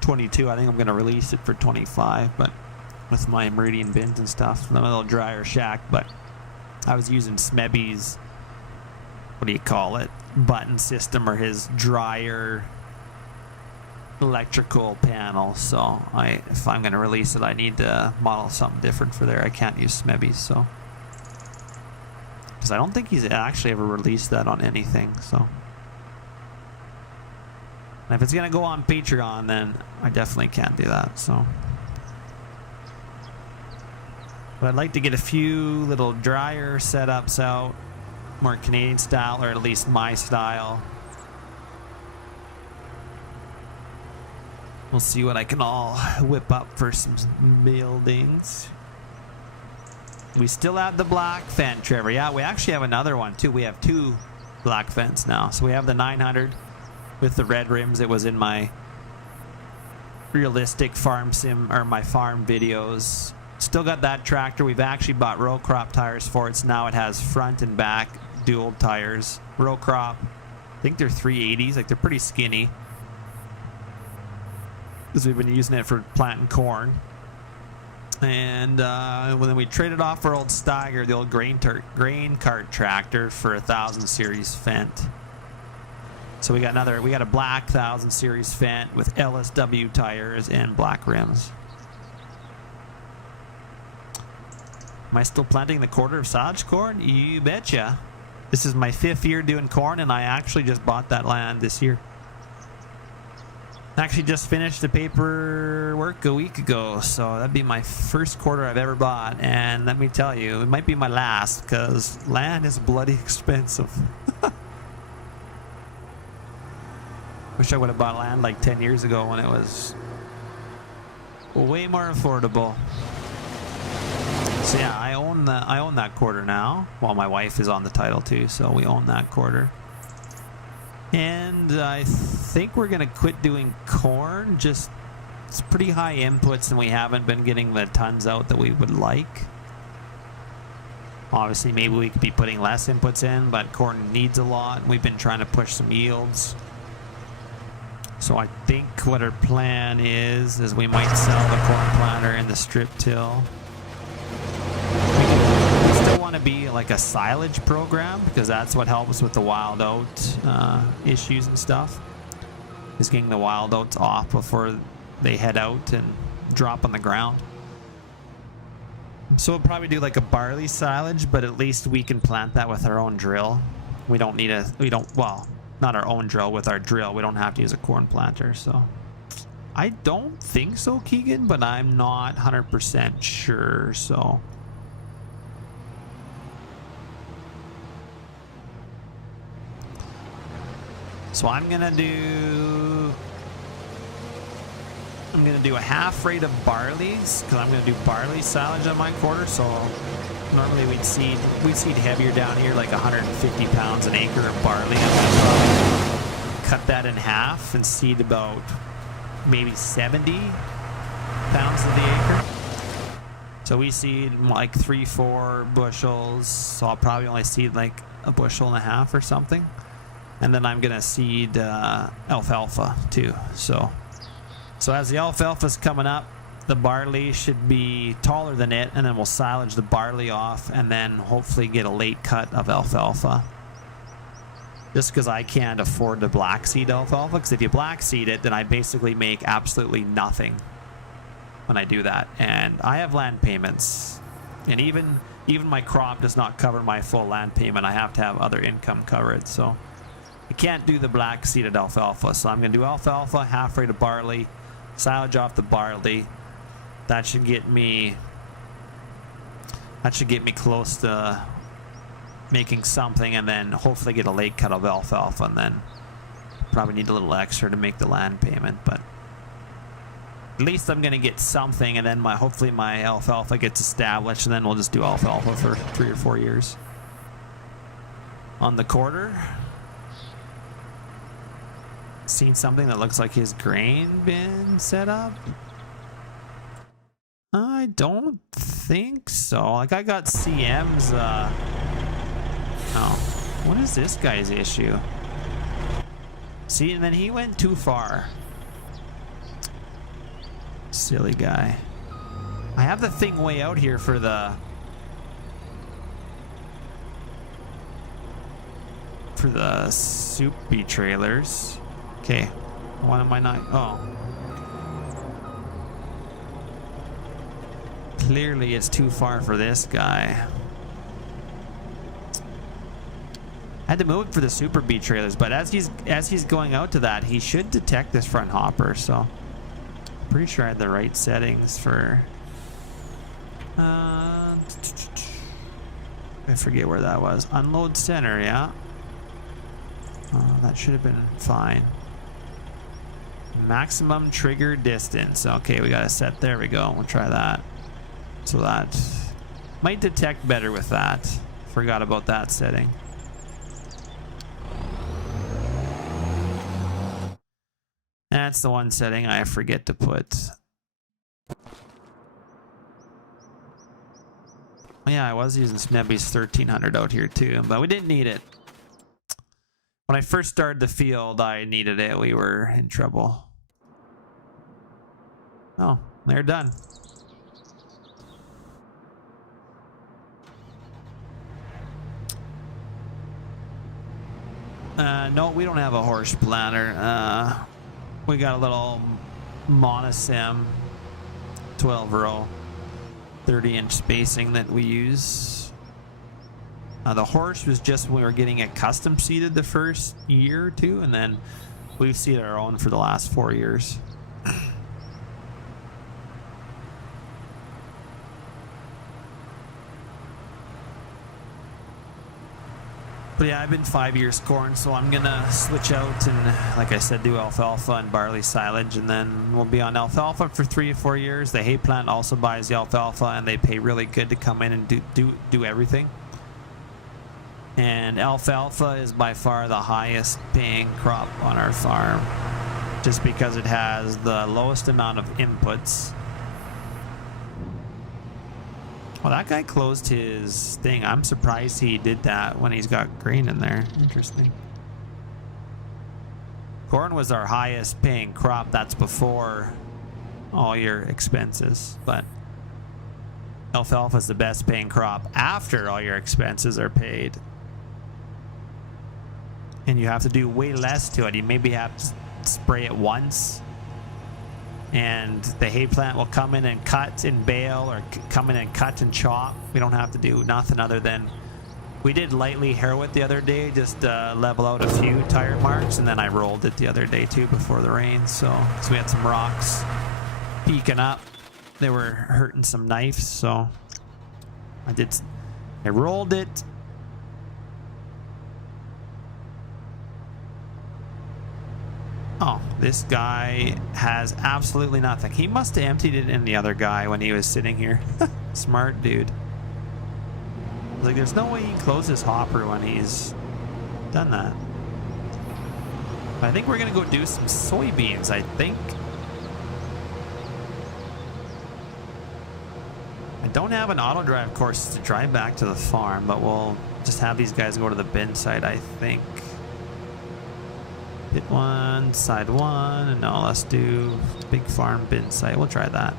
22. I think I'm gonna release it for 25, but with my Meridian bins and stuff, my little dryer shack. But I was using Smebby's, what do you call it, button system, or his dryer electrical panel. So if I'm gonna release it, I need to model something different for there. I can't use Smebby's, so. Because I don't think he's actually ever released that on anything, so. And if it's gonna go on Patreon, then I definitely can't do that, so. But I'd like to get a few little dryer setups out, more Canadian style, or at least my style. We'll see what I can all whip up for some buildings. We still have the black fence, Trevor. Yeah, we actually have another one too. We have two black fence now. So we have the 900 with the red rims. It was in my realistic farm sim, or my farm videos. Still got that tractor. We've actually bought row crop tires for it. So now it has front and back dual tires. Row crop, I think they're 380s. Like, they're pretty skinny, because we've been using it for planting corn. And then we traded off our old Steiger, the old grain cart tractor, for a 1000 series Fendt. So we got a black 1000 series Fendt with LSW tires and black rims. Am I still planting the quarter of silage corn? You betcha. This is my 5th year doing corn, and I actually just bought that land this year. Actually just finished the paperwork a week ago, so that'd be my first quarter I've ever bought. And let me tell you, it might be my last, because land is bloody expensive. Wish I would have bought land like 10 years ago when it was way more affordable. So yeah, I own that quarter now. Well, my wife is on the title too, so we own that quarter. And I think we're gonna quit doing corn. Just, it's pretty high inputs, and we haven't been getting the tons out that we would like. Obviously, maybe we could be putting less inputs in, but corn needs a lot. We've been trying to push some yields. So I think what our plan is we might sell the corn planter and the strip till. We still want to be like a silage program, because that's what helps with the wild oat issues and stuff, is getting the wild oats off before they head out and drop on the ground. So we'll probably do like a barley silage, but at least we can plant that with our own drill. Well, not our own drill, with our drill. We don't have to use a corn planter. So I don't think so, Keegan, but I'm not 100% sure. So I'm gonna do a half rate of barleys, because I'm gonna do barley silage on my quarter. So normally we'd seed heavier down here, like 150 pounds an acre of barley. I'm gonna probably cut that in half and seed about maybe 70 pounds of the acre. So we seed like 3-4 bushels. So I'll probably only seed like a bushel and a half or something. And then I'm gonna seed alfalfa too. So as the alfalfa's coming up, the barley should be taller than it, and then we'll silage the barley off, and then hopefully get a late cut of alfalfa. Just because I can't afford to black seed alfalfa, because if you black seed it, then I basically make absolutely nothing when I do that. And I have land payments, and even my crop does not cover my full land payment. I have to have other income covered, so I can't do the black seeded alfalfa. So I'm going to do alfalfa, half rate of barley, silage off the barley. That should get me close to making something and then hopefully get a late cut of alfalfa, and then probably need a little extra to make the land payment, but at least I'm gonna get something, and then hopefully my alfalfa gets established, and then we'll just do alfalfa for 3 or 4 years. On the quarter, seen something that looks like his grain bin set up. I don't think so. Like, I got CM's, oh, what is this guy's issue? See, and then he went too far. Silly guy. I have the thing way out here for the soupy trailers. Okay, why am I not? Oh, clearly it's too far for this guy. I had to move it for the super B trailers, but as he's going out to that, he should detect this front hopper. So pretty sure I had the right settings for. I forget where that was. Unload center, yeah. That should have been fine. Maximum trigger distance. Okay, we got it set. There we go. We'll try that. So that might detect better with that. Forgot about that setting. That's the one setting I forget to put. Yeah, I was using Snebby's 1300 out here too, but we didn't need it. When I first started the field, I needed it. We were in trouble. Oh, they're done. No, we don't have a horse planter. We got a little Monosim 12 row 30-inch spacing that we use. The horse was just when we were getting it custom seeded the first year or two, and then we've seeded our own for the last 4 years. But yeah, I've been 5 years corn, so I'm gonna switch out and, like I said, do alfalfa and barley silage, and then we'll be on alfalfa for 3 to 4 years. The hay plant also buys the alfalfa, and they pay really good to come in and do everything. And alfalfa is by far the highest paying crop on our farm, just because it has the lowest amount of inputs. Well, that guy closed his thing. I'm surprised he did that when he's got grain in there. Interesting. Corn was our highest paying crop. That's before all your expenses. But alfalfa is the best paying crop after all your expenses are paid. And you have to do way less to it. You maybe have to spray it once, and the hay plant will come in and cut and bale, or come in and cut and chop. We don't have to do nothing other than, we did lightly harrow it the other day, just level out a few tire marks, and then I rolled it the other day too before the rain. So we had some rocks peeking up. They were hurting some knives, so I rolled it. Oh, this guy has absolutely nothing. He must have emptied it in the other guy when he was sitting here. Smart dude. Like, there's no way he can close his hopper when he's done that. I think we're gonna go do some soybeans, I think. I don't have an auto drive course to drive back to the farm, but we'll just have these guys go to the bin site, I think. Pit one, side one, and no, let's do big farm bin site. We'll try that.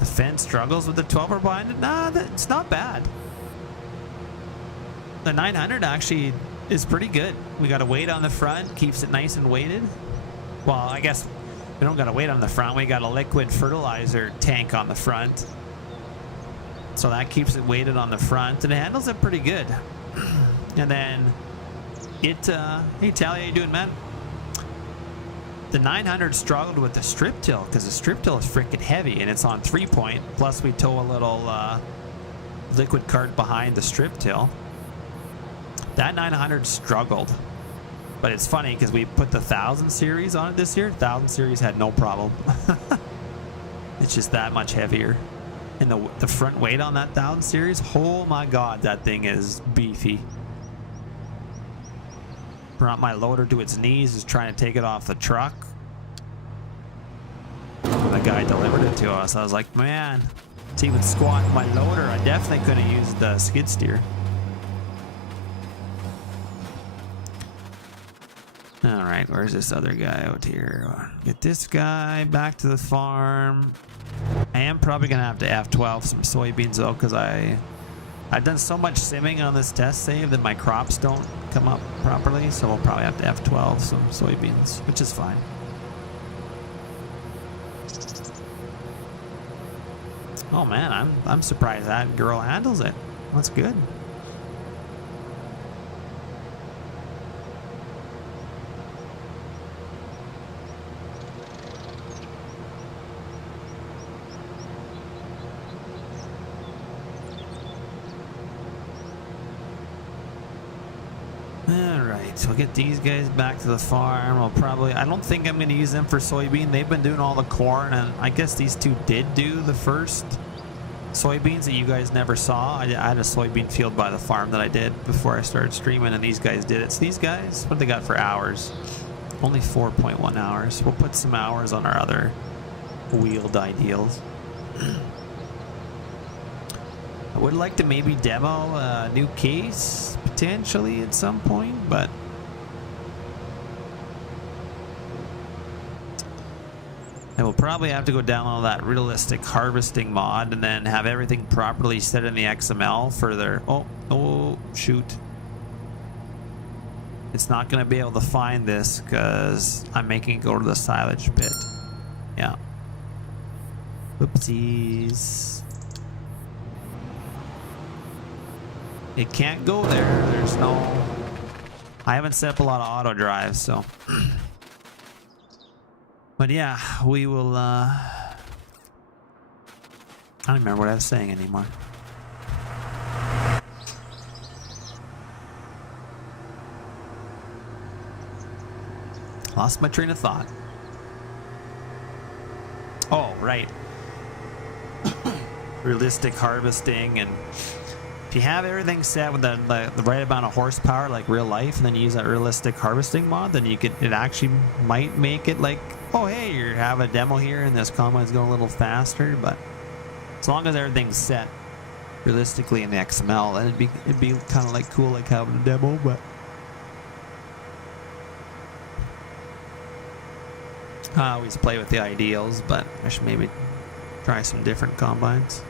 The fence struggles with the 12er behind it. Nah, it's not bad. The 900 actually is pretty good. We got a weight on the front, keeps it nice and weighted. Well, I guess we don't got a weight on the front. We got a liquid fertilizer tank on the front. So that keeps it weighted on the front, and it handles it pretty good. And then it, hey Tally, how you doing, man? the 900 struggled with the strip till because the strip till is freaking heavy and it's on 3-point. Plus we tow a little liquid cart behind the strip till. That 900 struggled. But it's funny because we put the 1000 series on it this year. 1000 series had no problem. It's just that much heavier. And the front weight on that 1000 series, oh my god, that thing is beefy. Brought my loader to its knees, is trying to take it off the truck. The guy delivered it to us. I was like, man, it's even squatting my loader. I definitely could have used the skid steer. All right, where's this other guy out here? Get this guy back to the farm. I am probably gonna have to F12 some soybeans though, because I've done so much simming on this test save that my crops don't come up properly, so we'll probably have to F12 some soybeans, which is fine. Oh man, I'm surprised that girl handles it. That's good. Alright, so we'll get these guys back to the farm. I'll probably, I don't think I'm going to use them for soybean. They've been doing all the corn, and I guess these two did do the first soybeans that you guys never saw. I had a soybean field by the farm that I did before I started streaming, and these guys did it. So these guys, what they got for hours? Only 4.1 hours. We'll put some hours on our other wheeled ideals. I would like to maybe demo a new case potentially at some point, but I will probably have to go download that realistic harvesting mod and then have everything properly set in the XML for their... Oh, shoot. It's not going to be able to find this because I'm making it go to the silage pit. Yeah. Whoopsies. It can't go there. There's no... I haven't set up a lot of auto drives, so... But yeah, we will... I don't remember what I was saying anymore. Lost my train of thought. Oh, right. Realistic harvesting, and if you have everything set with the right amount of horsepower, like real life, and then you use that realistic harvesting mod, then you could, it actually might make it like, oh hey, you have a demo here and this combine's going a little faster. But as long as everything's set realistically in the XML, then it'd be kind of like cool, like having a demo. But I always play with the ideals, but I should maybe try some different combines.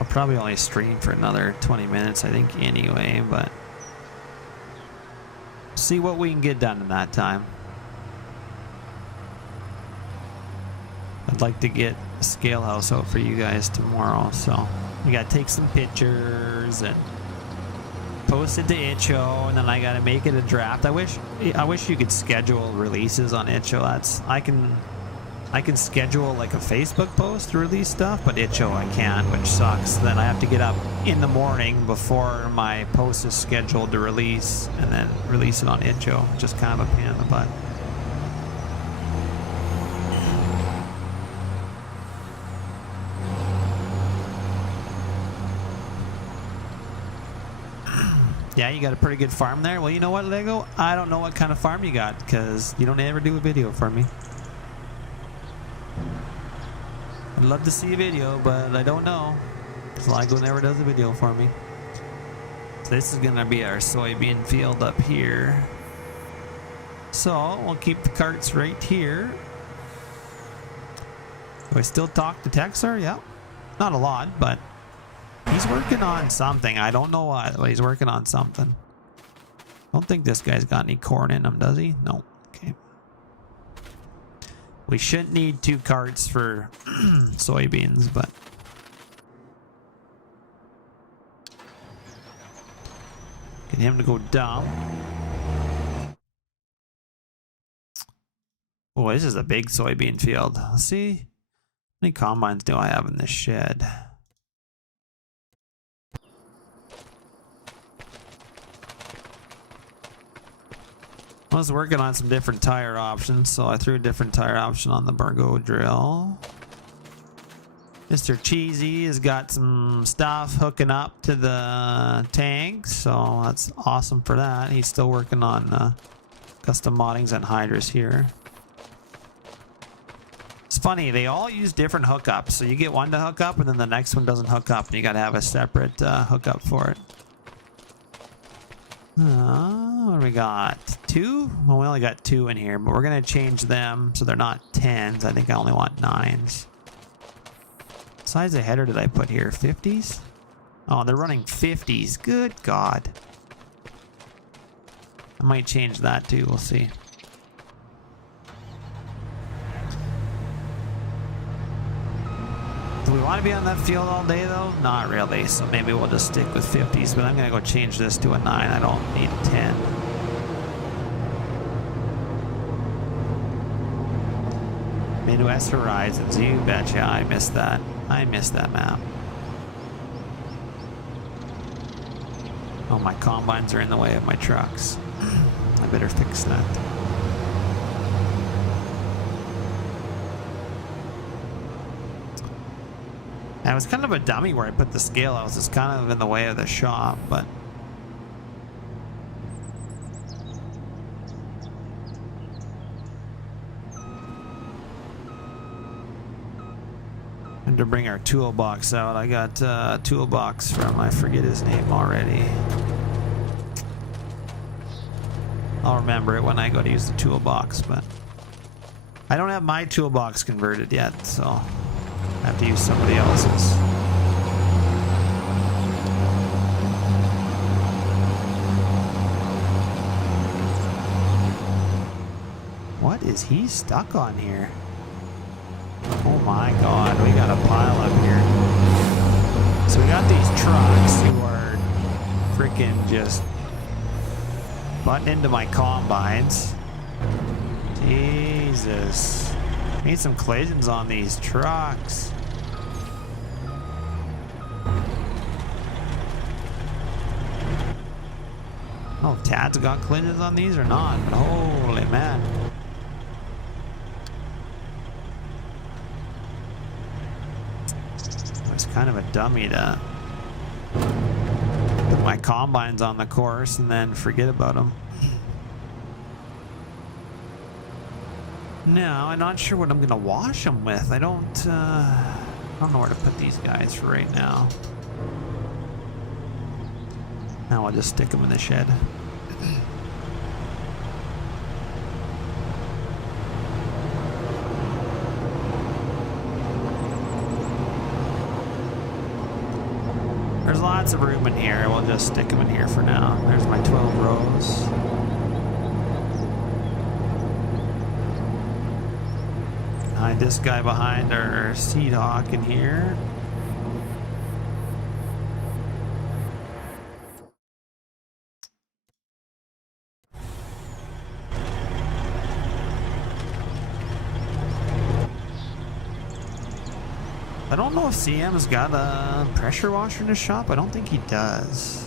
I'll probably only stream for another 20 minutes, I think, anyway, but see what we can get done in that time. I'd like to get a scale house out for you guys tomorrow, so we gotta take some pictures and post it to itch.io, and then I gotta make it a draft. I wish you could schedule releases on itch.io. I can schedule like a Facebook post to release stuff, but itch.io I can't, which sucks. Then I have to get up in the morning before my post is scheduled to release and then release it on itch.io, which is kind of a pain in the butt. Yeah, you got a pretty good farm there. Well, you know what, Lego? I don't know what kind of farm you got because you don't ever do a video for me. I'd love to see a video, but I don't know. So Lego never does a video for me. So this is going to be our soybean field up here. So we'll keep the carts right here. Do I still talk to Texar? Yeah. Not a lot, but he's working on something. I don't know what, but he's working on something. Don't think this guy's got any corn in him, does he? No. Okay. We shouldn't need 2 carts for soybeans, but get him to go dump. Oh, this is a big soybean field. Let's see. How many combines do I have in this shed? I was working on some different tire options, so I threw a different tire option on the Bargo drill. Mr. Cheesy has got some stuff hooking up to the tank, so that's awesome for that. He's still working on custom moddings and hydras here. It's funny, they all use different hookups, so you get one to hook up and then the next one doesn't hook up and you gotta have a separate hookup for it. What do we got? 2? Well, we only got 2 in here, but we're gonna change them so they're not 10s. I think I only want 9s. What size of header did I put here? 50s? Oh, they're running 50s. Good God. I might change that too. We'll see. Do we want to be on that field all day though? Not really, so maybe we'll just stick with 50s, but I'm going to go change this to a 9. I don't need a 10. Midwest Horizons, you betcha. I missed that. I missed that map. Oh, my combines are in the way of my trucks. I better fix that. And it was kind of a dummy where I put the scale. I was just kind of in the way of the shop, but and to bring our toolbox out, I got a toolbox from, I forget his name already. I'll remember it when I go to use the toolbox, but I don't have my toolbox converted yet, so I have to use somebody else's. What is he stuck on here? Oh my God, we got a pile up here. So we got these trucks who are freaking just butting into my combines. Jesus. Need some collisions on these trucks. I don't know if Tad's got collisions on these or not, but holy man. It's kind of a dummy to put my combines on the course and then forget about them. No, I'm not sure what I'm gonna wash them with. I don't know where to put these guys for right now. Now I'll just stick them in the shed. There's lots of room in here. We'll just stick them in here for now. There's my 12 rows. This guy behind our seed hawk in here. I don't know if CM's got a pressure washer in his shop. I don't think he does.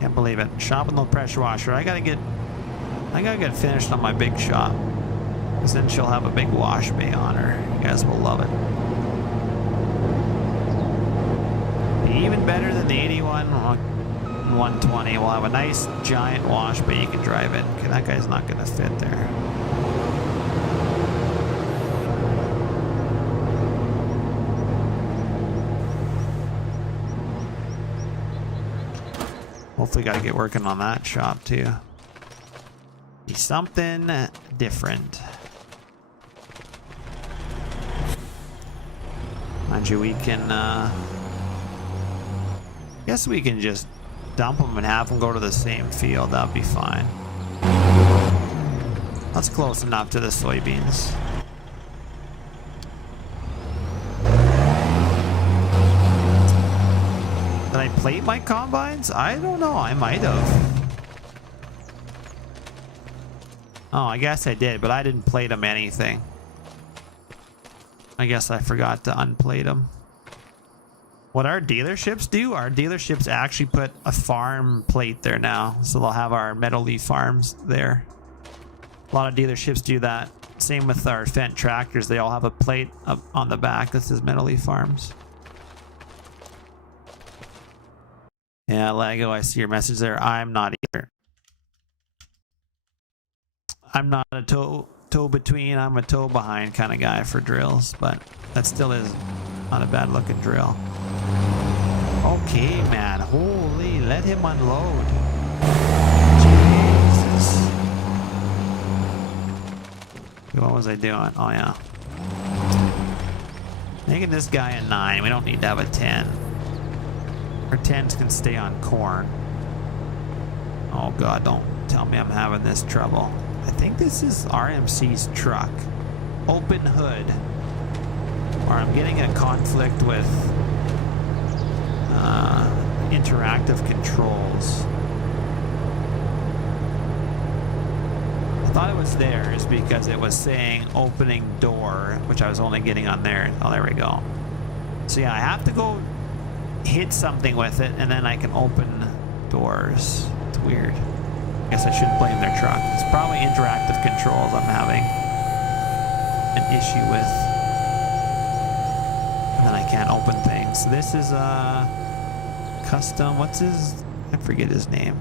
Can't believe it. Shop with no pressure washer. I gotta get finished on my big shop. Because then she'll have a big wash bay on her. You guys will love it. Be even better than the 81 120. We'll have a nice giant wash bay you can drive in. Okay, that guy's not going to fit there. Hopefully got to get working on that shop too. Be something different. Mind you, we can, guess we can just dump them and have them go to the same field. That'll be fine. That's close enough to the soybeans. Did I plate my combines? I don't know. I might have. Oh, I guess I did, but I didn't plate them anything. I guess I forgot to unplate them. What our dealerships do, our dealerships actually put a farm plate there now. So they'll have our Meadow Leaf Farms there. A lot of dealerships do that. Same with our Fendt tractors. They all have a plate up on the back that says Meadow Leaf Farms. Yeah, Lego, I see your message there. I'm not either. I'm not a toe between, I'm a toe behind kind of guy for drills, but that still is not a bad looking drill. Okay, man. Holy, let him unload. Jesus. What was I doing? Oh, yeah. Making this guy a 9. We don't need to have a 10. Our 10s can stay on corn. Oh, God, don't tell me I'm having this trouble. I think this is RMC's truck. Open hood. Or I'm getting a conflict with interactive controls. I thought it was theirs because it was saying opening door, which I was only getting on there. Oh, there we go. So yeah, I have to go hit something with it and then I can open doors. It's weird. I guess I shouldn't blame their truck. It's probably interactive controls I'm having an issue with. And then I can't open things. So this is custom. What's his? I forget his name.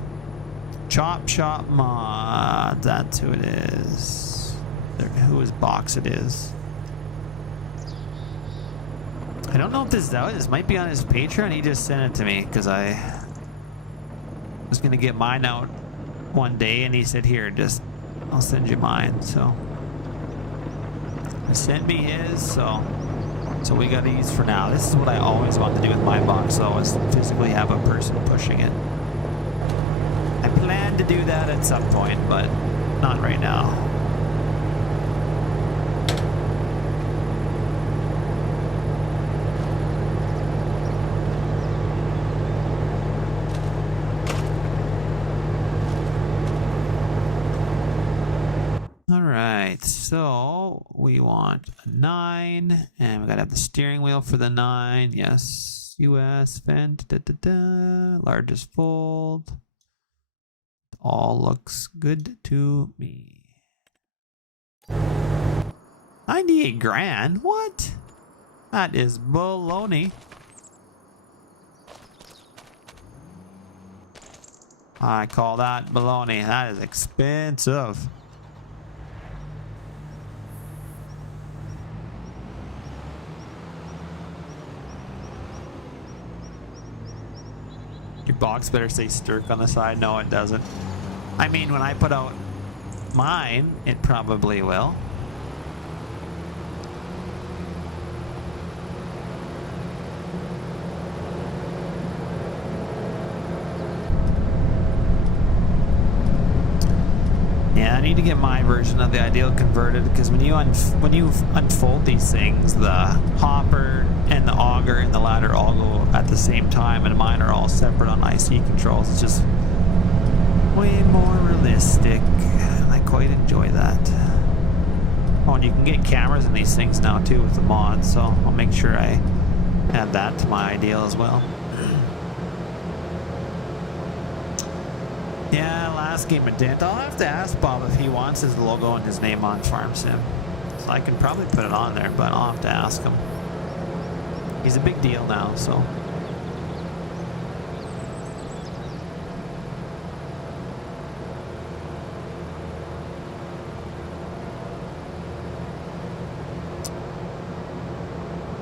Chop Shop Mod. That's who it is. Whose box it is. I don't know if this is out. This might be on his Patreon. He just sent it to me because I was going to get mine out one day and he said, here, just I'll send you mine. So he sent me his, so we got to use for now. This is what I always want to do with my box though, is physically have a person pushing it. I plan to do that at some point, but not right now. So we want a 9 and we gotta have the steering wheel for the 9. Yes, US Fendt, largest fold. All looks good to me. 98 grand? What? That is baloney. I call that baloney. That is expensive. Your box better say Stirk on the side. No, it doesn't. I mean, when I put out mine, it probably will. Yeah, I need to get my version of the Ideal converted because when you unfold these things, the hopper and the auger and the ladder all go at the same time, and mine are all separate on IC controls. It's just way more realistic, and I quite enjoy that. Oh, and you can get cameras in these things now too with the mod, so I'll make sure I add that to my Ideal as well. Yeah, last game of Dent. I'll have to ask Bob if he wants his logo and his name on Farm Sim. So I can probably put it on there, but I'll have to ask him. He's a big deal now, so.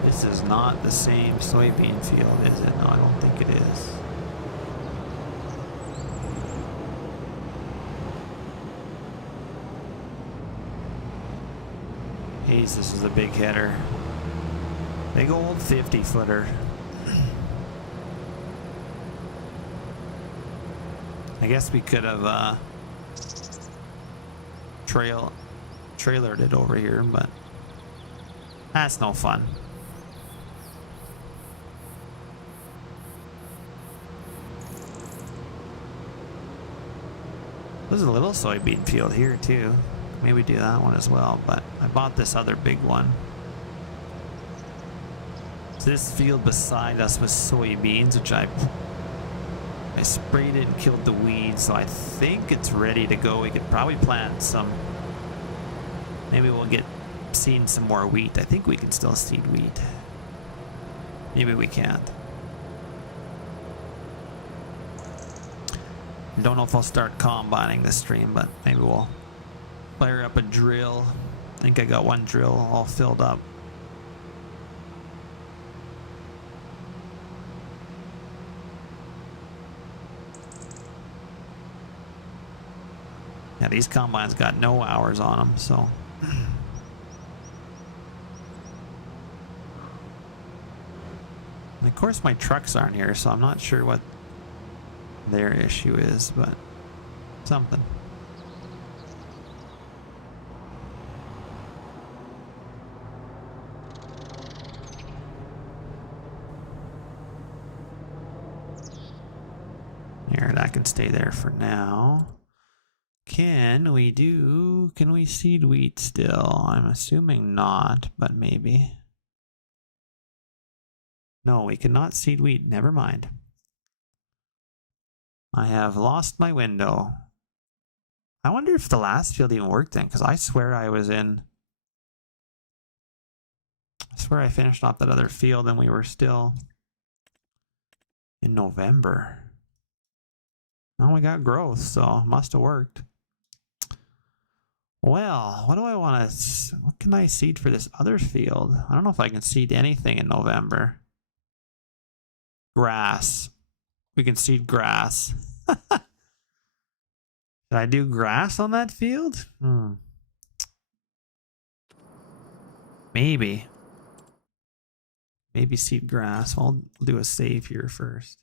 This is not the same soybean field, is it? No, I don't think it is. Geez, this is a big header. Big old 50-footer. I guess we could have trailered it over here, but that's no fun. There's a little soybean field here too. Maybe do that one as well, but I bought this other big one. So this field beside us was soybeans, which I sprayed it and killed the weeds, so I think it's ready to go. We could probably plant some. Maybe we'll get seed some more wheat. I think we can still seed wheat. Maybe we can't. Don't know if I'll start combining this stream, but maybe we'll fire up a drill. I think I got one drill all filled up. Yeah, these combines got no hours on them, so. And of course my trucks aren't here, so I'm not sure what their issue is, but something. Here, that can stay there for now. Can we seed wheat still? I'm assuming not, but maybe. No, we cannot seed wheat. Never mind. I have lost my window. I wonder if the last field even worked then, because I swear I was in. I swear I finished off that other field and we were still in November. Now we got growth, so it must have worked. Well, what do I want to... What can I seed for this other field? I don't know if I can seed anything in November. Grass. We can seed grass. Did I do grass on that field? Maybe. Maybe seed grass. I'll do a save here first.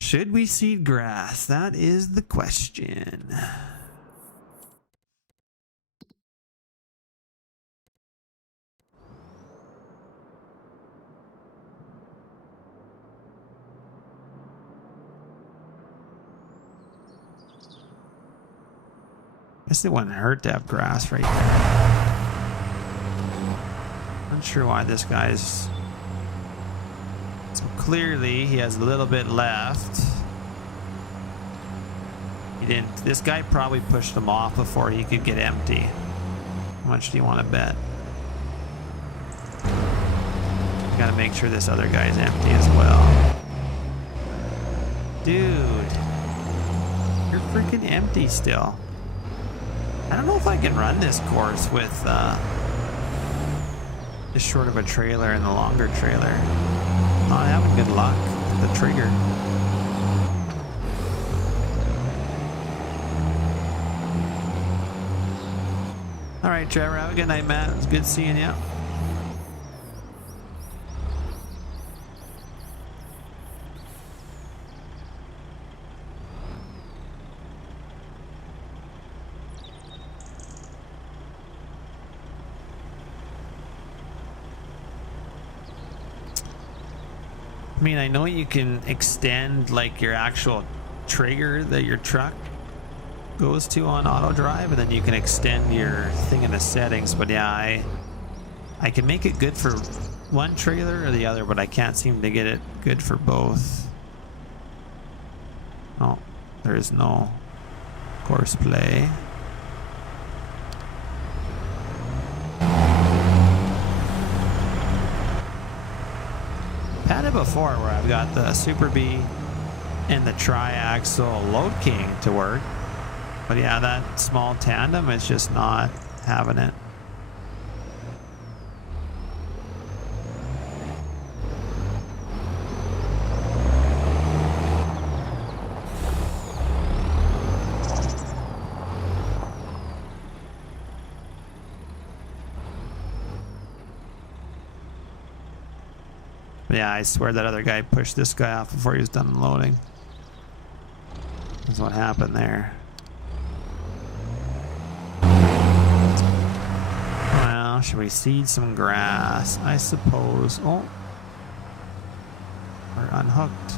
Should we seed grass? That is the question. I guess it wouldn't hurt to have grass right there. Not sure why this guy's... So clearly he has a little bit left. He didn't... This guy probably pushed him off before he could get empty. How much do you want to bet? Gotta make sure this other guy's empty as well. Dude. You're freaking empty still. I don't know if I can run this course with this short of a trailer and the longer trailer. Not having good luck with the trigger. All right, Trevor, have a good night, Matt. It was good seeing you. I mean, I know you can extend like your actual trigger that your truck goes to on auto drive, and then you can extend your thing in the settings. But yeah, I can make it good for one trailer or the other, but I can't seem to get it good for both. Oh, there is no course play. Had it before where I've got the Super B and the tri-axle Load King to work, but yeah, that small tandem is just not having it. But yeah, I swear that other guy pushed this guy off before he was done unloading. That's what happened there. Well, should we seed some grass? I suppose. Oh, we're unhooked.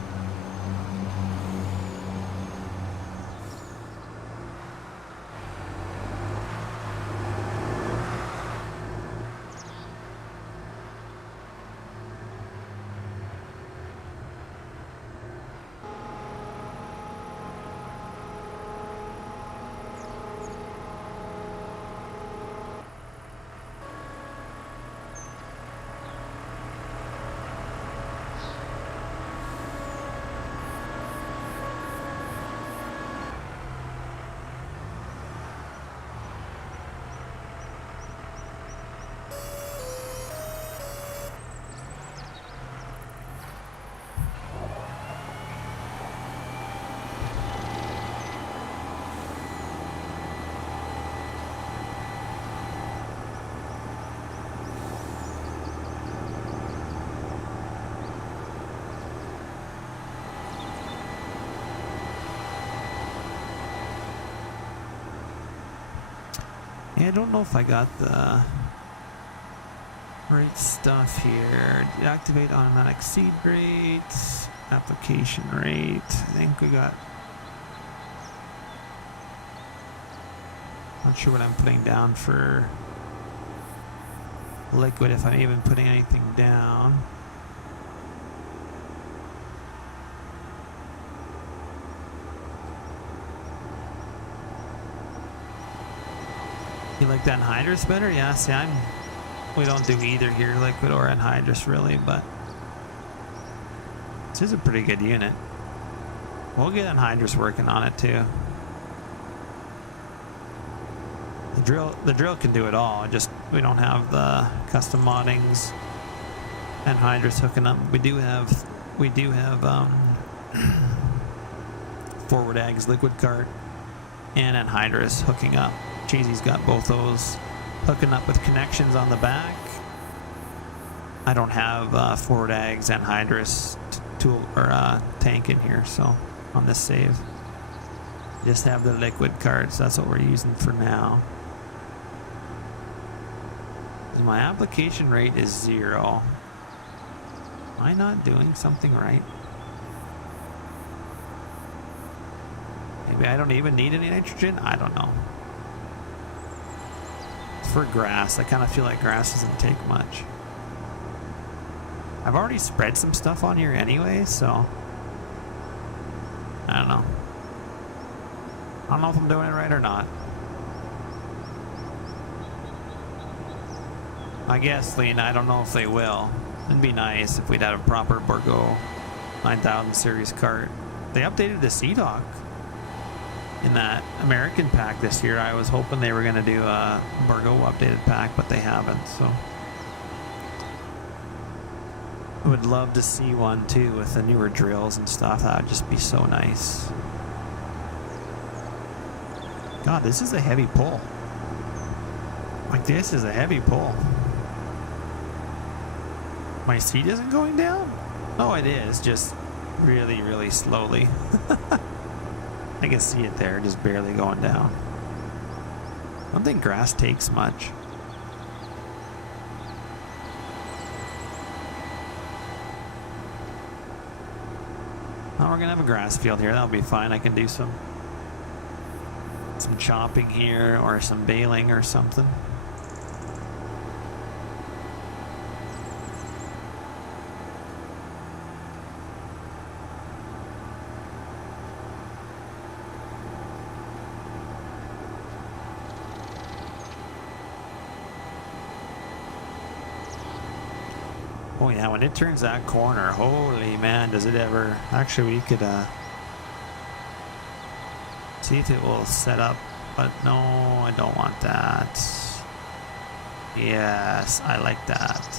Yeah, I don't know if I got the right stuff here. Deactivate automatic seed rates, application rate. I think we got. Not sure what I'm putting down for liquid, if I'm even putting anything down. You like that anhydrous better? Yeah, see, we don't do either here, liquid or anhydrous really, but this is a pretty good unit. We'll get anhydrous working on it too. The drill can do it all, just we don't have the custom moddings anhydrous hooking up. We do have forward ags liquid cart and anhydrous hooking up. Cheesy's got both those hooking up with connections on the back. I don't have forward ags anhydrous tool or tank in here, so on this save, just have the liquid carts. That's what we're using for now. My application rate is 0. Am I not doing something right? Maybe I don't even need any nitrogen? I don't know. For grass, I kind of feel like grass doesn't take much. I've already spread some stuff on here anyway, so I don't know. I don't know if I'm doing it right or not. I guess, Lena, I don't know if they will. It'd be nice if we'd had a proper Borgo 9000 series cart. They updated the C-Dock in that American pack this year. I was hoping they were going to do a Borgo updated pack, but they haven't, so I would love to see one too with the newer drills and stuff. That would just be so nice. God, this is a heavy pull. Like, this is a heavy pull. My seat isn't going down? Oh, it is, just really, really slowly. I can see it there, just barely going down. I don't think grass takes much. Oh, we're gonna have a grass field here. That'll be fine. I can do some chopping here or some baling or something. Oh yeah, when it turns that corner, holy man, does it ever. Actually, we could see if it will set up, but no, I don't want that. Yes, I like that.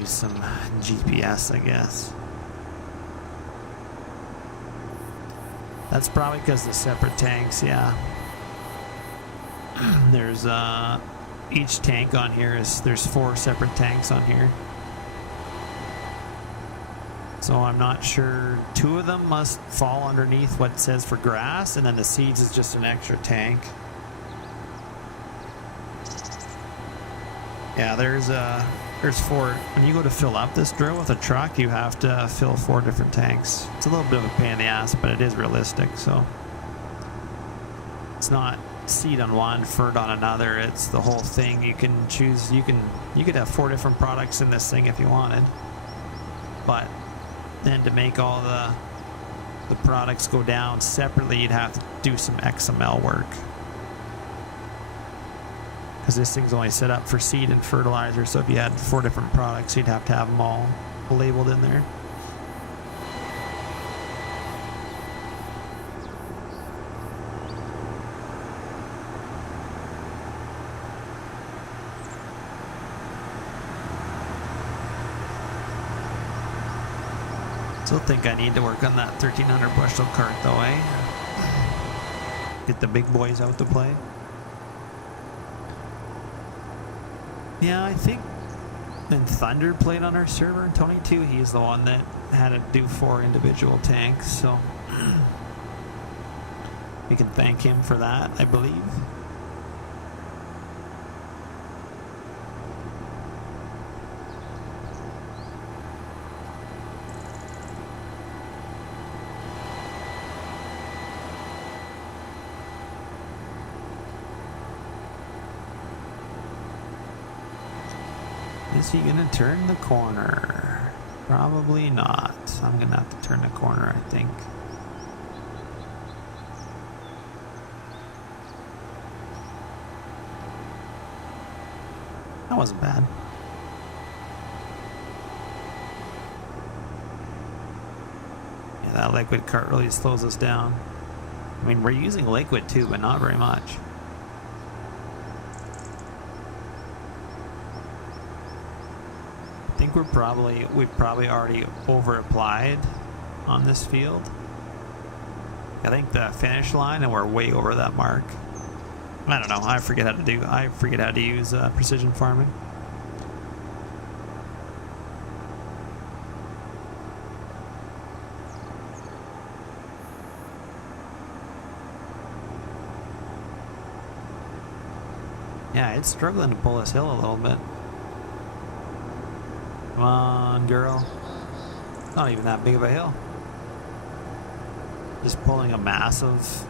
use some GPS, I guess. That's probably because the separate tanks, yeah. There's each tank on here there's 4 separate tanks on here. So I'm not sure, 2 of them must fall underneath what it says for grass, and then the seeds is just an extra tank. Yeah, there's 4. When you go to fill up this drill with a truck, you have to fill 4 different tanks. It's a little bit of a pain in the ass, but it is realistic, so. It's not seed on one, fert on another, it's the whole thing. You can choose, you could have 4 different products in this thing if you wanted. But then to make all the products go down separately, you'd have to do some XML work. Because this thing's only set up for seed and fertilizer, so if you had 4 different products, you'd have to have them all labeled in there. Still think I need to work on that 1300 bushel cart though, eh? Get the big boys out to play. Yeah, I think when Thunder played on our server in Tony 2, he's the one that had to do 4 individual tanks, so we can thank him for that, I believe. Is he gonna turn the corner? Probably not. I'm gonna have to turn the corner, I think. That wasn't bad. Yeah, that liquid cart really slows us down. I mean, we're using liquid too, but not very much. I think we've probably already over applied on this field. I think the finish line, and we're way over that mark. I don't know. I forget how to use precision farming. Yeah, it's struggling to pull this hill a little bit. Come on, girl. Not even that big of a hill. Just pulling a massive...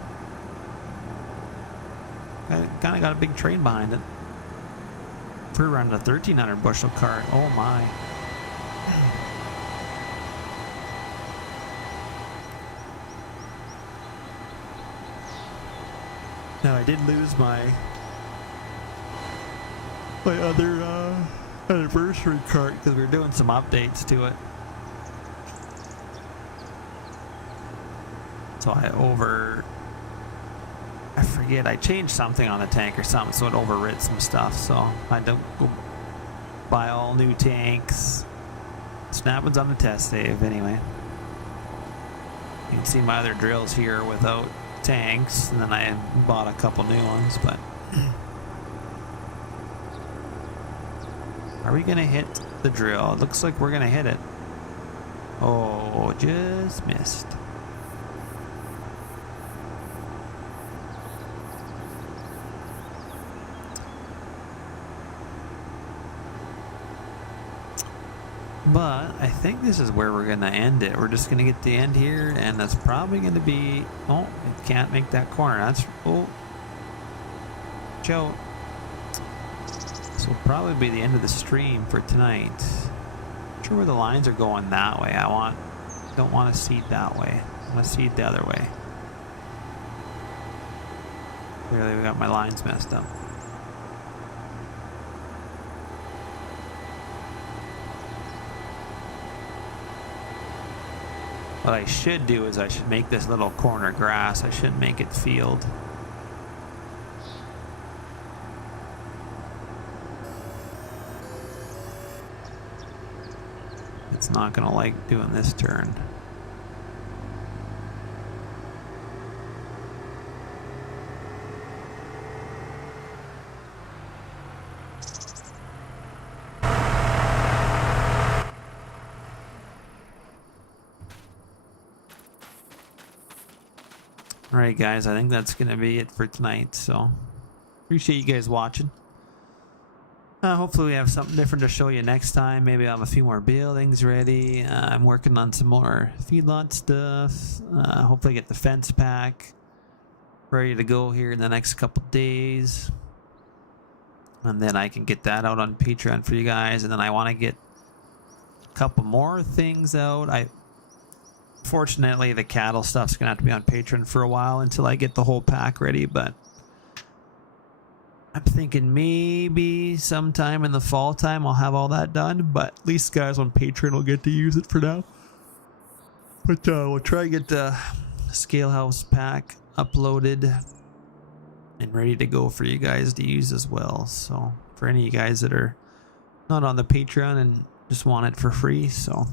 Kind of got a big train behind it. We're running a 1300 bushel cart. Oh my. Now I did lose my other anniversary cart because we were doing some updates to it. So I forget, I changed something on the tank or something, so it overwrit some stuff, so I had to go buy all new tanks. Snapping's on the test save anyway. You can see my other drills here without tanks, and then I bought a couple new ones, but... Are we gonna hit the drill? It looks like we're gonna hit it. Oh, just missed. But I think this is where we're gonna end it. We're just gonna get the end here, and that's probably gonna be... Oh, it can't make that corner. That's... Oh. Joe. This will probably be the end of the stream for tonight. Not sure where the lines are going that way. Don't want to seed that way. I want to seed the other way. Clearly we got my lines messed up. What I should do is I should make this little corner grass. I shouldn't make it field. It's not gonna like doing this turn. Alright guys, I think that's gonna be it for tonight, so appreciate you guys watching. Hopefully we have something different to show you next time. Maybe I'll have a few more buildings ready. I'm working on some more feedlot stuff. Hopefully get the fence pack ready to go here in the next couple days. And then I can get that out on Patreon for you guys. And then I want to get a couple more things out. Fortunately, the cattle stuff's going to have to be on Patreon for a while until I get the whole pack ready, but I'm thinking maybe sometime in the fall time I'll have all that done, but at least guys on Patreon will get to use it for now. But we'll try to get the scale house pack uploaded and ready to go for you guys to use as well. So for any of you guys that are not on the Patreon and just want it for free. So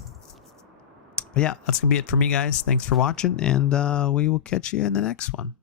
but yeah, that's gonna be it for me guys. Thanks for watching, and we will catch you in the next one.